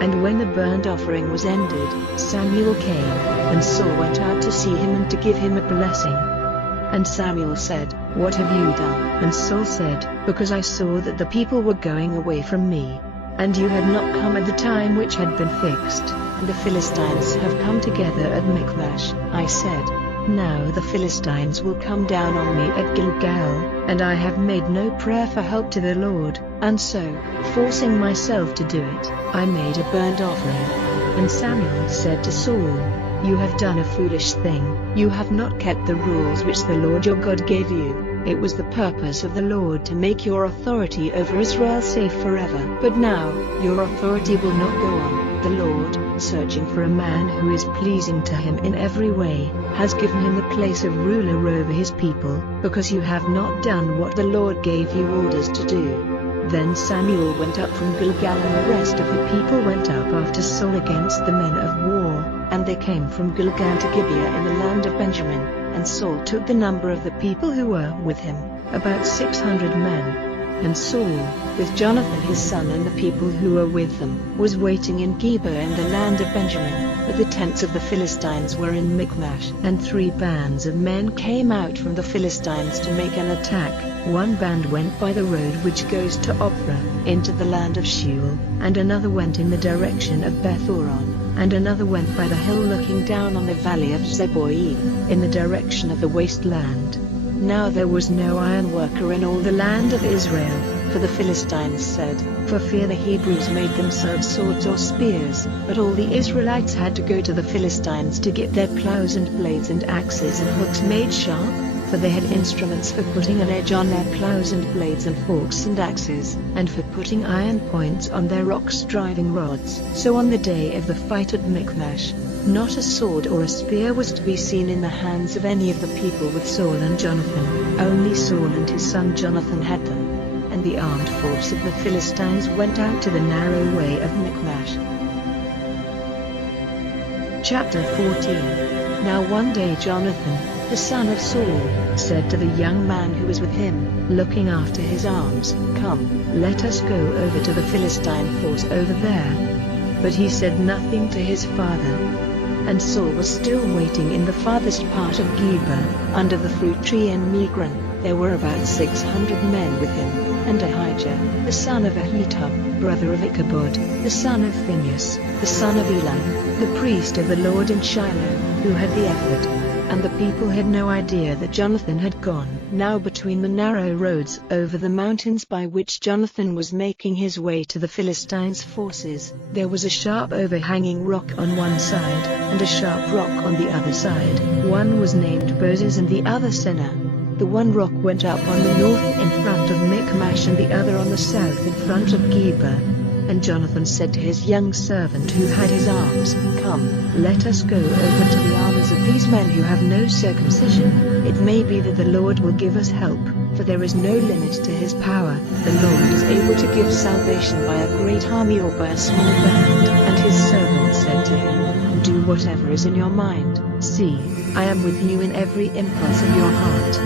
And when the burnt offering was ended, Samuel came, and Saul went out to see him and to give him a blessing. And Samuel said, "What have you done?" And Saul said, "Because I saw that the people were going away from me, and you had not come at the time which had been fixed, and the Philistines have come together at Michmash. I said, now the Philistines will come down on me at Gilgal, and I have made no prayer for help to the Lord, and so, forcing myself to do it, I made a burnt offering." And Samuel said to Saul, "You have done a foolish thing, you have not kept the rules which the Lord your God gave you. It was the purpose of the Lord to make your authority over Israel safe forever. But now, your authority will not go on. The Lord, searching for a man who is pleasing to him in every way, has given him the place of ruler over his people, because you have not done what the Lord gave you orders to do." Then Samuel went up from Gilgal, and the rest of the people went up after Saul against the men of war, and they came from Gilgal to Gibeah in the land of Benjamin, and Saul took the number of the people who were with him, about 600 men. And Saul, with Jonathan his son and the people who were with them, was waiting in Geba in the land of Benjamin, but the tents of the Philistines were in Michmash. And 3 bands of men came out from the Philistines to make an attack. One band went by the road which goes to Ophrah, into the land of Sheol, and another went in the direction of Beth-horon, and another went by the hill looking down on the valley of Zeboim, in the direction of the wasteland. Now there was no iron worker in all the land of Israel, for the Philistines said, "For fear the Hebrews made themselves swords or spears." But all the Israelites had to go to the Philistines to get their plows and blades and axes and hooks made sharp, for they had instruments for putting an edge on their plows and blades and forks and axes, and for putting iron points on their ox-driving rods. So on the day of the fight at Michmash, not a sword or a spear was to be seen in the hands of any of the people with Saul and Jonathan. Only Saul and his son Jonathan had them. And the armed force of the Philistines went out to the narrow way of Michmash. Chapter 14. Now one day Jonathan, the son of Saul, said to the young man who was with him, looking after his arms, "Come, let us go over to the Philistine force over there." But he said nothing to his father. And Saul was still waiting in the farthest part of Geba, under the fruit tree in Migron. There were about 600 men with him, and Ahijah, the son of Ahitub, brother of Ichabod, the son of Phinehas, the son of Eli, the priest of the Lord in Shiloh, who had the ephod. And the people had no idea that Jonathan had gone. Now between the narrow roads over the mountains by which Jonathan was making his way to the Philistines' forces, there was a sharp overhanging rock on one side, and a sharp rock on the other side. One was named Bozez and the other Seneh. The one rock went up on the north in front of Michmash and the other on the south in front of Geba. And Jonathan said to his young servant who had his arms, "Come, let us go over to the armies of these men who have no circumcision. It may be that the Lord will give us help, for there is no limit to his power. The Lord is able to give salvation by a great army or by a small band." And his servant said to him, "Do whatever is in your mind. See, I am with you in every impulse of your heart."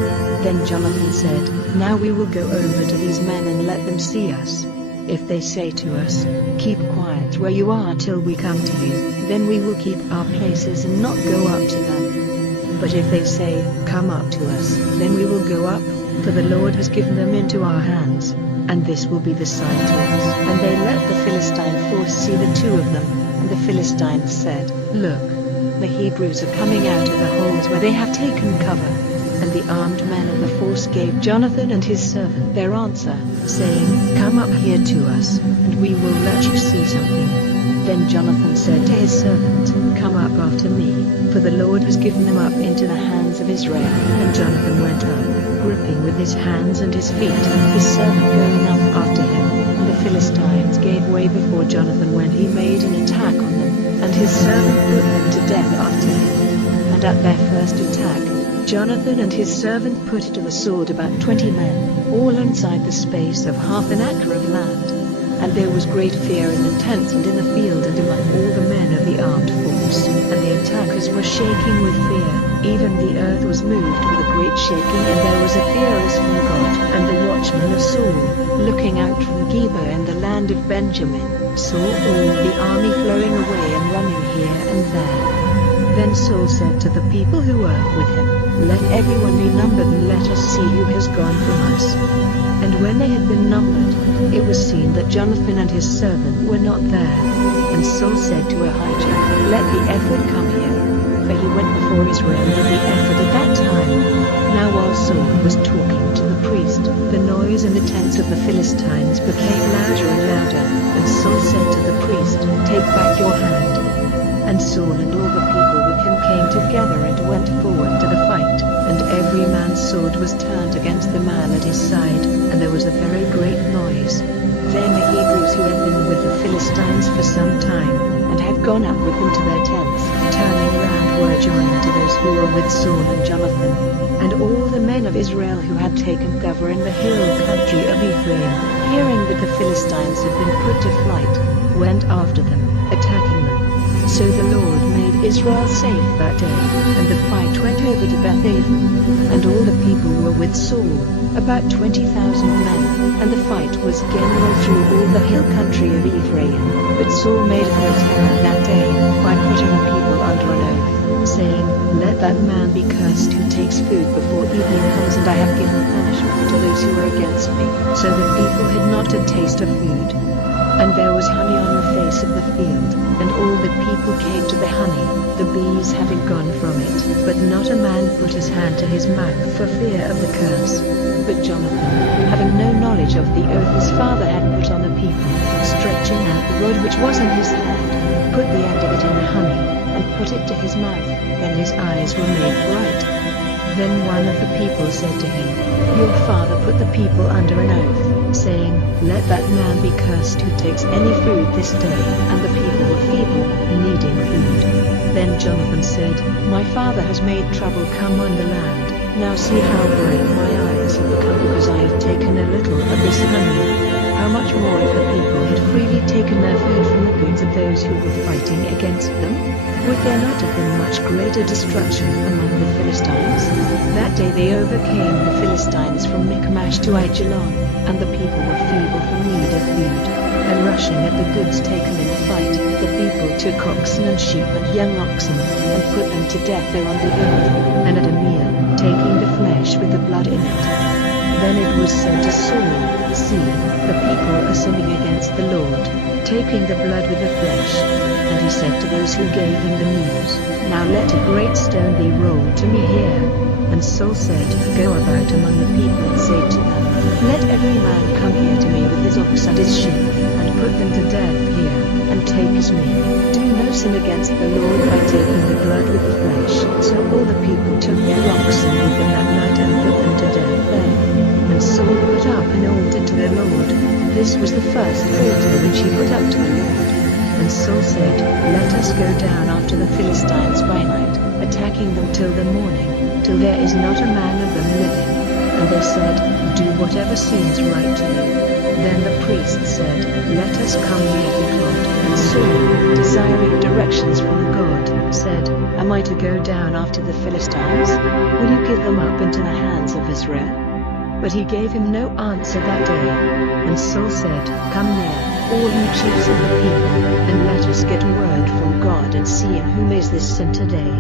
Then Jonathan said, "Now we will go over to these men and let them see us. If they say to us, 'Keep quiet where you are till we come to you,' then we will keep our places and not go up to them. But if they say, 'Come up to us,' then we will go up, for the Lord has given them into our hands, and this will be the sign to us." And they let the Philistine force see the two of them, and the Philistines said, "Look, the Hebrews are coming out of the holes where they have taken cover." And the armed men of the force gave Jonathan and his servant their answer, saying, "Come up here to us, and we will let you see something." Then Jonathan said to his servant, "Come up after me, for the Lord has given them up into the hands of Israel." And Jonathan went up, gripping with his hands and his feet, his servant going up after him. And the Philistines gave way before Jonathan when he made an attack on them, and his servant put them to death after him. And at their first attack, Jonathan and his servant put to the sword about 20 men, all inside the space of half an acre of land. And there was great fear in the tents and in the field and among all the men of the armed force. And the attackers were shaking with fear, even the earth was moved with a great shaking, and there was a fear as from God. And the watchmen of Saul, looking out from Geba in the land of Benjamin, saw all the army flowing away and running here and there. Then Saul said to the people who were with him, "Let everyone be numbered and let us see who has gone from us." And when they had been numbered, it was seen that Jonathan and his servant were not there. And Saul said to Ahijah, "Let the ephod come here," for he went before Israel with the ephod at that time. Now while Saul was talking to the priest, the noise in the tents of the Philistines became louder and louder, and Saul said to the priest, "Take back your hand." And Saul and all the people with him came together and went forward to the fight, and every man's sword was turned against the man at his side, and there was a very great noise. Then the Hebrews who had been with the Philistines for some time, and had gone up with them to their tents, turning round were joined to those who were with Saul and Jonathan. And all the men of Israel who had taken cover in the hill country of Ephraim, hearing that the Philistines had been put to flight, went after them, attacking them. So the Lord made Israel safe that day, and the fight went over to Bethaven. And all the people were with Saul, about 20,000 men, and the fight was general through all the hill country of Ephraim. But Saul made a great error that day, by putting the people under an oath, saying, "Let that man be cursed who takes food before evening comes, and I have given punishment to those who are against me." So the people had not a taste of food. And there was honey on the face of the field, and all the people came to the honey, the bees having gone from it. But not a man put his hand to his mouth for fear of the curse. But Jonathan, having no knowledge of the oath his father had put on the people, stretching out the rod which was in his hand, put the end of it in the honey, and put it to his mouth. Then his eyes were made bright. Then one of the people said to him, "Your father put the people under an oath, saying, 'Let that man be cursed who takes any food this day,' and the people were feeble, needing food." Then Jonathan said, "My father has made trouble come on the land. Now see how bright my eyes have become because I have taken a little of this honey." how much more if the people had freely taken their food from the goods of those who were fighting against them? Would there not have been much greater destruction among the Philistines? That day they overcame the Philistines from Michmash to Aijalon, and the people were feeble from need of food. And rushing at the goods taken in the fight, the people took oxen and sheep and young oxen, and put them to death there on the earth, and at a meal, taking the flesh with the blood in it. Then it was said to Saul, See, the people are sinning against the Lord, taking the blood with the flesh. And he said to those who gave him the news, Now let a great stone be rolled to me here. And Saul said, Go about among the people and say to them, Let every man come here to me with his ox and his sheep, and put them to death here, and take his meal. Do no sin against the Lord by taking the blood with the flesh. So all the people took their oxen with them that night and put them to death there. And Saul put up an altar to the Lord. This was the first altar which he put up to the Lord. And Saul said, Let us go down after the Philistines by night, attacking them till the morning, till there is not a man of them living. And they said, Do whatever seems right to you. Then the priest said, Let us come near to God. And Saul, desiring directions from God, said, Am I to go down after the Philistines? Will you give them up into the hands of Israel? But he gave him no answer that day. And Saul said, Come near, all you chiefs of the people, and let us get word from God and see in whom is this sin today.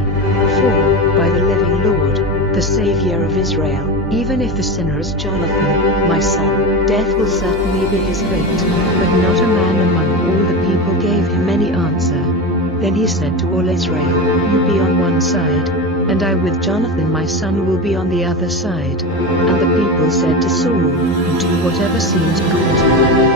For, by the living Lord, the Saviour of Israel, even if the sinner is Jonathan, my son, death will certainly be his fate. But not a man among all the people gave him any answer. Then he said to all Israel, You be on one side, and I with Jonathan my son will be on the other side. And the people said to Saul, Do whatever seems good to you.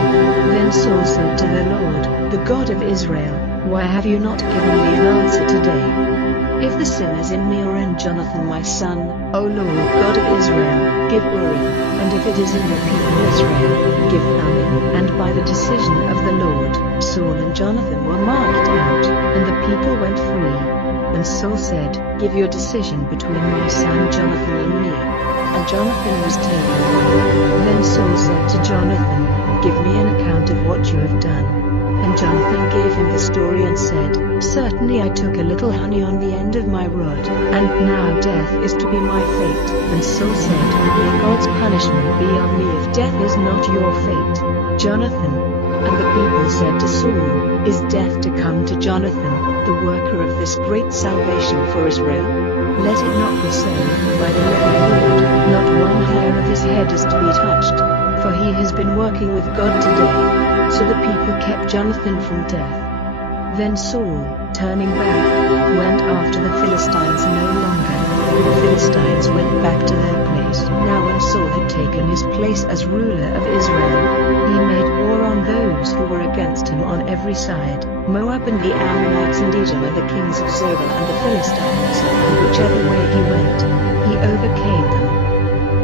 Then Saul said to the Lord, the God of Israel, Why have you not given me an answer today? If the sin is in me or in Jonathan my son, O Lord God of Israel, give Urim, and if it is in your people Israel, give Thummim. And by the decision of the Lord, Saul and Jonathan were marked out, and the people went free. And Saul said, Give your decision between my son Jonathan and me. And Jonathan was taken. Then Saul said to Jonathan, Give me an account of what you have done. And Jonathan gave him the story and said, Certainly I took a little honey on the end of my rod, and now death is to be my fate. And Saul said, May God's punishment be on me if death is not your fate, Jonathan. And the people said to Saul, Is death to come to Jonathan, the worker of this great salvation for Israel? Let it not be so, by the living Lord, not one hair of his head is to be touched, for he has been working with God today. So the people kept Jonathan from death. Then Saul, turning back, went after the Philistines no longer. The Philistines went back to their place. Now when Saul had taken his place as ruler of Israel, he made war on those who were against him on every side, Moab and the Ammonites and Edom and the kings of Zobah and the Philistines, and whichever way he went, he overcame them.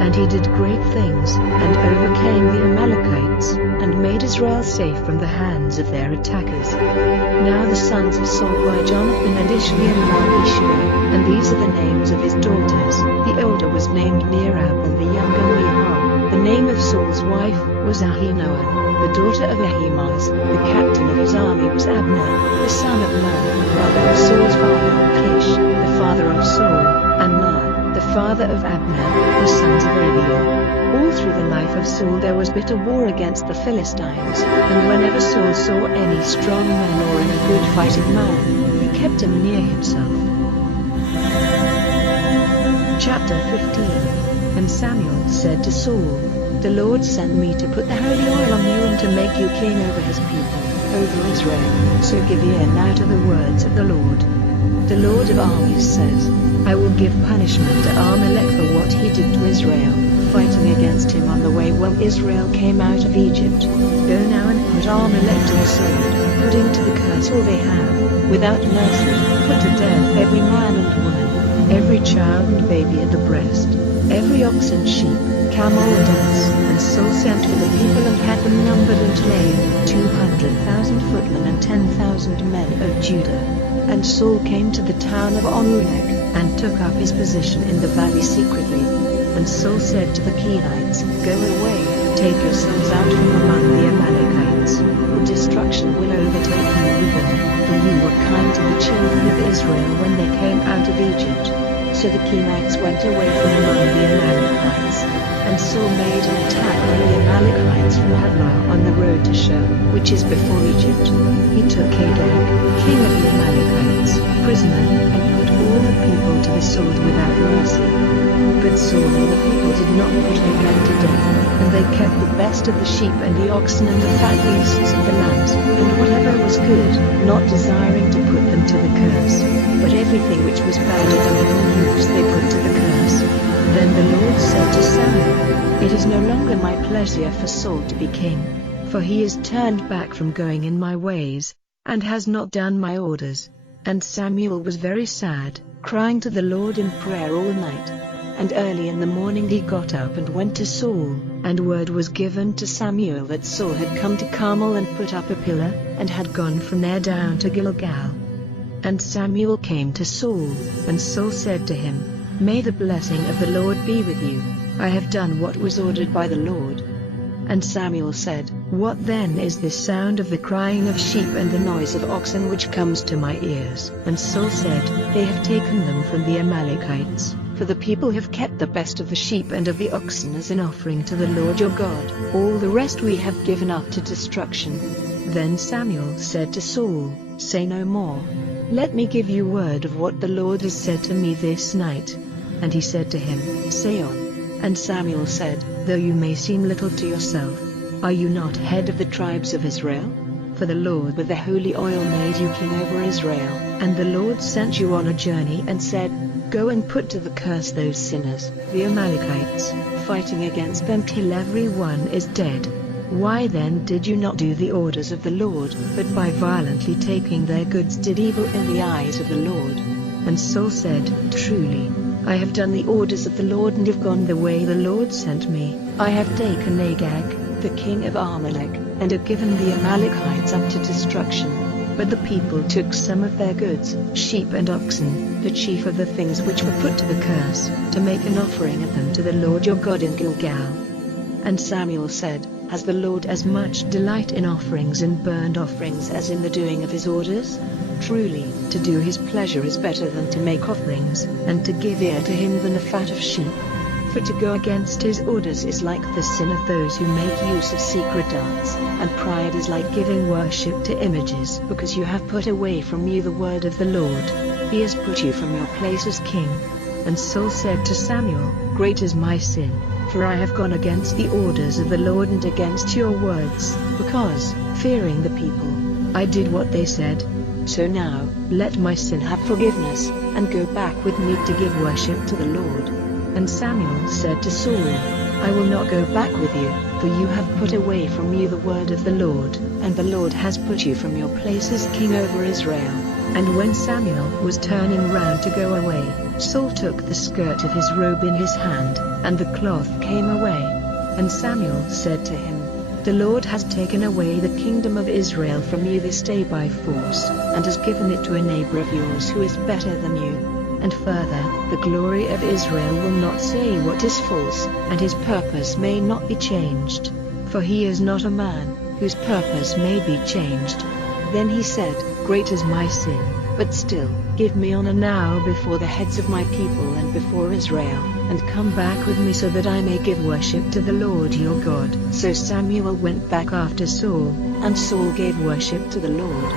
And he did great things, and overcame the Amalekites, and made Israel safe from the hands of their attackers. Now the sons of Saul were Jonathan and Ishvi and Malchishua, and these are the names of his daughters. The elder was named Merab and the younger Michal. The name of Saul's wife was Ahinoam, the daughter of Ahimaaz. The captain of his army was Abner, the son of Ner, brother of Saul's father, Kish, the father of Saul, and Ner, the father of Abner, the sons of Abiel. All through the life of Saul there was bitter war against the Philistines, and whenever Saul saw any strong man or any good fighting man, he kept him near himself. Chapter 15. And Samuel said to Saul, The Lord sent me to put the holy oil on you and to make you king over his people, over Israel. So give ear now to the words of the Lord. The Lord of armies says, I will give punishment to Amalek for what he did to Israel, fighting against him on the way when Israel came out of Egypt. Go now and put Amalek to the sword, put into the curse all they have, without mercy, put to death every man and woman, every child and baby at the breast, every ox and sheep, camel and ass. And Saul sent for the people and had them numbered and slain, 200,000 footmen and 10,000 men of Judah. And Saul came to the town of Onulek, and took up his position in the valley secretly. And Saul said to the Kenites, Go away, Take yourselves out from among the Amalekites, or destruction will overtake you with them, for you were kind to the children of Israel when they came out of Egypt. So the Kenites went away from among the Amalekites, and Saul made an attack on the Amalekites from Havilah on the road to Shur, which is before Egypt. He took Agag, king of the Amalekites, prisoner, and put all the people to the sword without mercy. But Saul and the people did not put Agag to death, and they kept the best of the sheep and the oxen and the fat beasts and the lambs, and whatever was good, not desiring to put them to the curse. But everything which was bad and of ill use they put to the curse. Then the Lord said to Samuel, It is no longer my pleasure for Saul to be king, for he is turned back from going in my ways, and has not done my orders. And Samuel was very sad, crying to the Lord in prayer all night. And early in the morning he got up and went to Saul, and word was given to Samuel that Saul had come to Carmel and put up a pillar, and had gone from there down to Gilgal. And Samuel came to Saul, and Saul said to him, May the blessing of the Lord be with you. I have done what was ordered by the Lord. And Samuel said, What then is this sound of the crying of sheep and the noise of oxen which comes to my ears? And Saul said, They have taken them from the Amalekites, for the people have kept the best of the sheep and of the oxen as an offering to the Lord your God. All the rest we have given up to destruction. Then Samuel said to Saul, Say no more. Let me give you word of what the Lord has said to me this night. And he said to him, Say on. And Samuel said, Though you may seem little to yourself, are you not head of the tribes of Israel? For the Lord with the holy oil made you king over Israel. And the Lord sent you on a journey and said, Go and put to the curse those sinners, the Amalekites, fighting against them till every one is dead. Why then did you not do the orders of the Lord, but by violently taking their goods did evil in the eyes of the Lord? And Saul said, Truly, I have done the orders of the Lord and have gone the way the Lord sent me. I have taken Agag, the king of Amalek, and have given the Amalekites up to destruction. But the people took some of their goods, sheep and oxen, the chief of the things which were put to the curse, to make an offering of them to the Lord your God in Gilgal. And Samuel said, Has the Lord as much delight in offerings and burnt offerings as in the doing of his orders? Truly, to do his pleasure is better than to make offerings, and to give ear to him than the fat of sheep. For to go against his orders is like the sin of those who make use of secret arts, and pride is like giving worship to images. Because you have put away from you the word of the Lord, he has put you from your place as king. And Saul said to Samuel, Great is my sin, for I have gone against the orders of the Lord and against your words, because, fearing the people, I did what they said. So now, let my sin have forgiveness, and go back with me to give worship to the Lord. And Samuel said to Saul, I will not go back with you, for you have put away from you the word of the Lord, and the Lord has put you from your place as king over Israel. And when Samuel was turning round to go away, Saul took the skirt of his robe in his hand, and the cloth came away. And Samuel said to him, The Lord has taken away the kingdom of Israel from you this day by force, and has given it to a neighbor of yours who is better than you. And further, the glory of Israel will not say what is false, and his purpose may not be changed. For he is not a man, whose purpose may be changed. Then he said, Great is my sin, but still, give me honor now before the heads of my people and before Israel, and come back with me so that I may give worship to the Lord your God. So Samuel went back after Saul, and Saul gave worship to the Lord.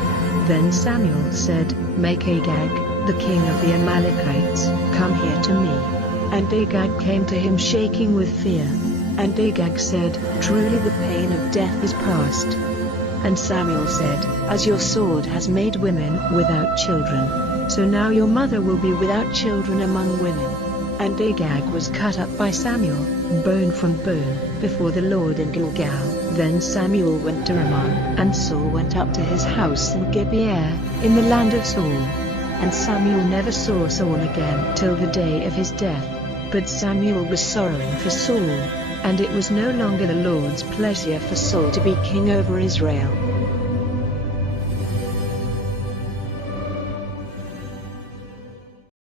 Then Samuel said, Make Agag, the king of the Amalekites, come here to me. And Agag came to him shaking with fear. And Agag said, Truly the pain of death is past. And Samuel said, As your sword has made women without children, so now your mother will be without children among women. And Agag was cut up by Samuel, bone from bone, before the Lord in Gilgal. Then Samuel went to Ramah, and Saul went up to his house in Gibeah, in the land of Saul. And Samuel never saw Saul again till the day of his death. But Samuel was sorrowing for Saul, and it was no longer the Lord's pleasure for Saul to be king over Israel.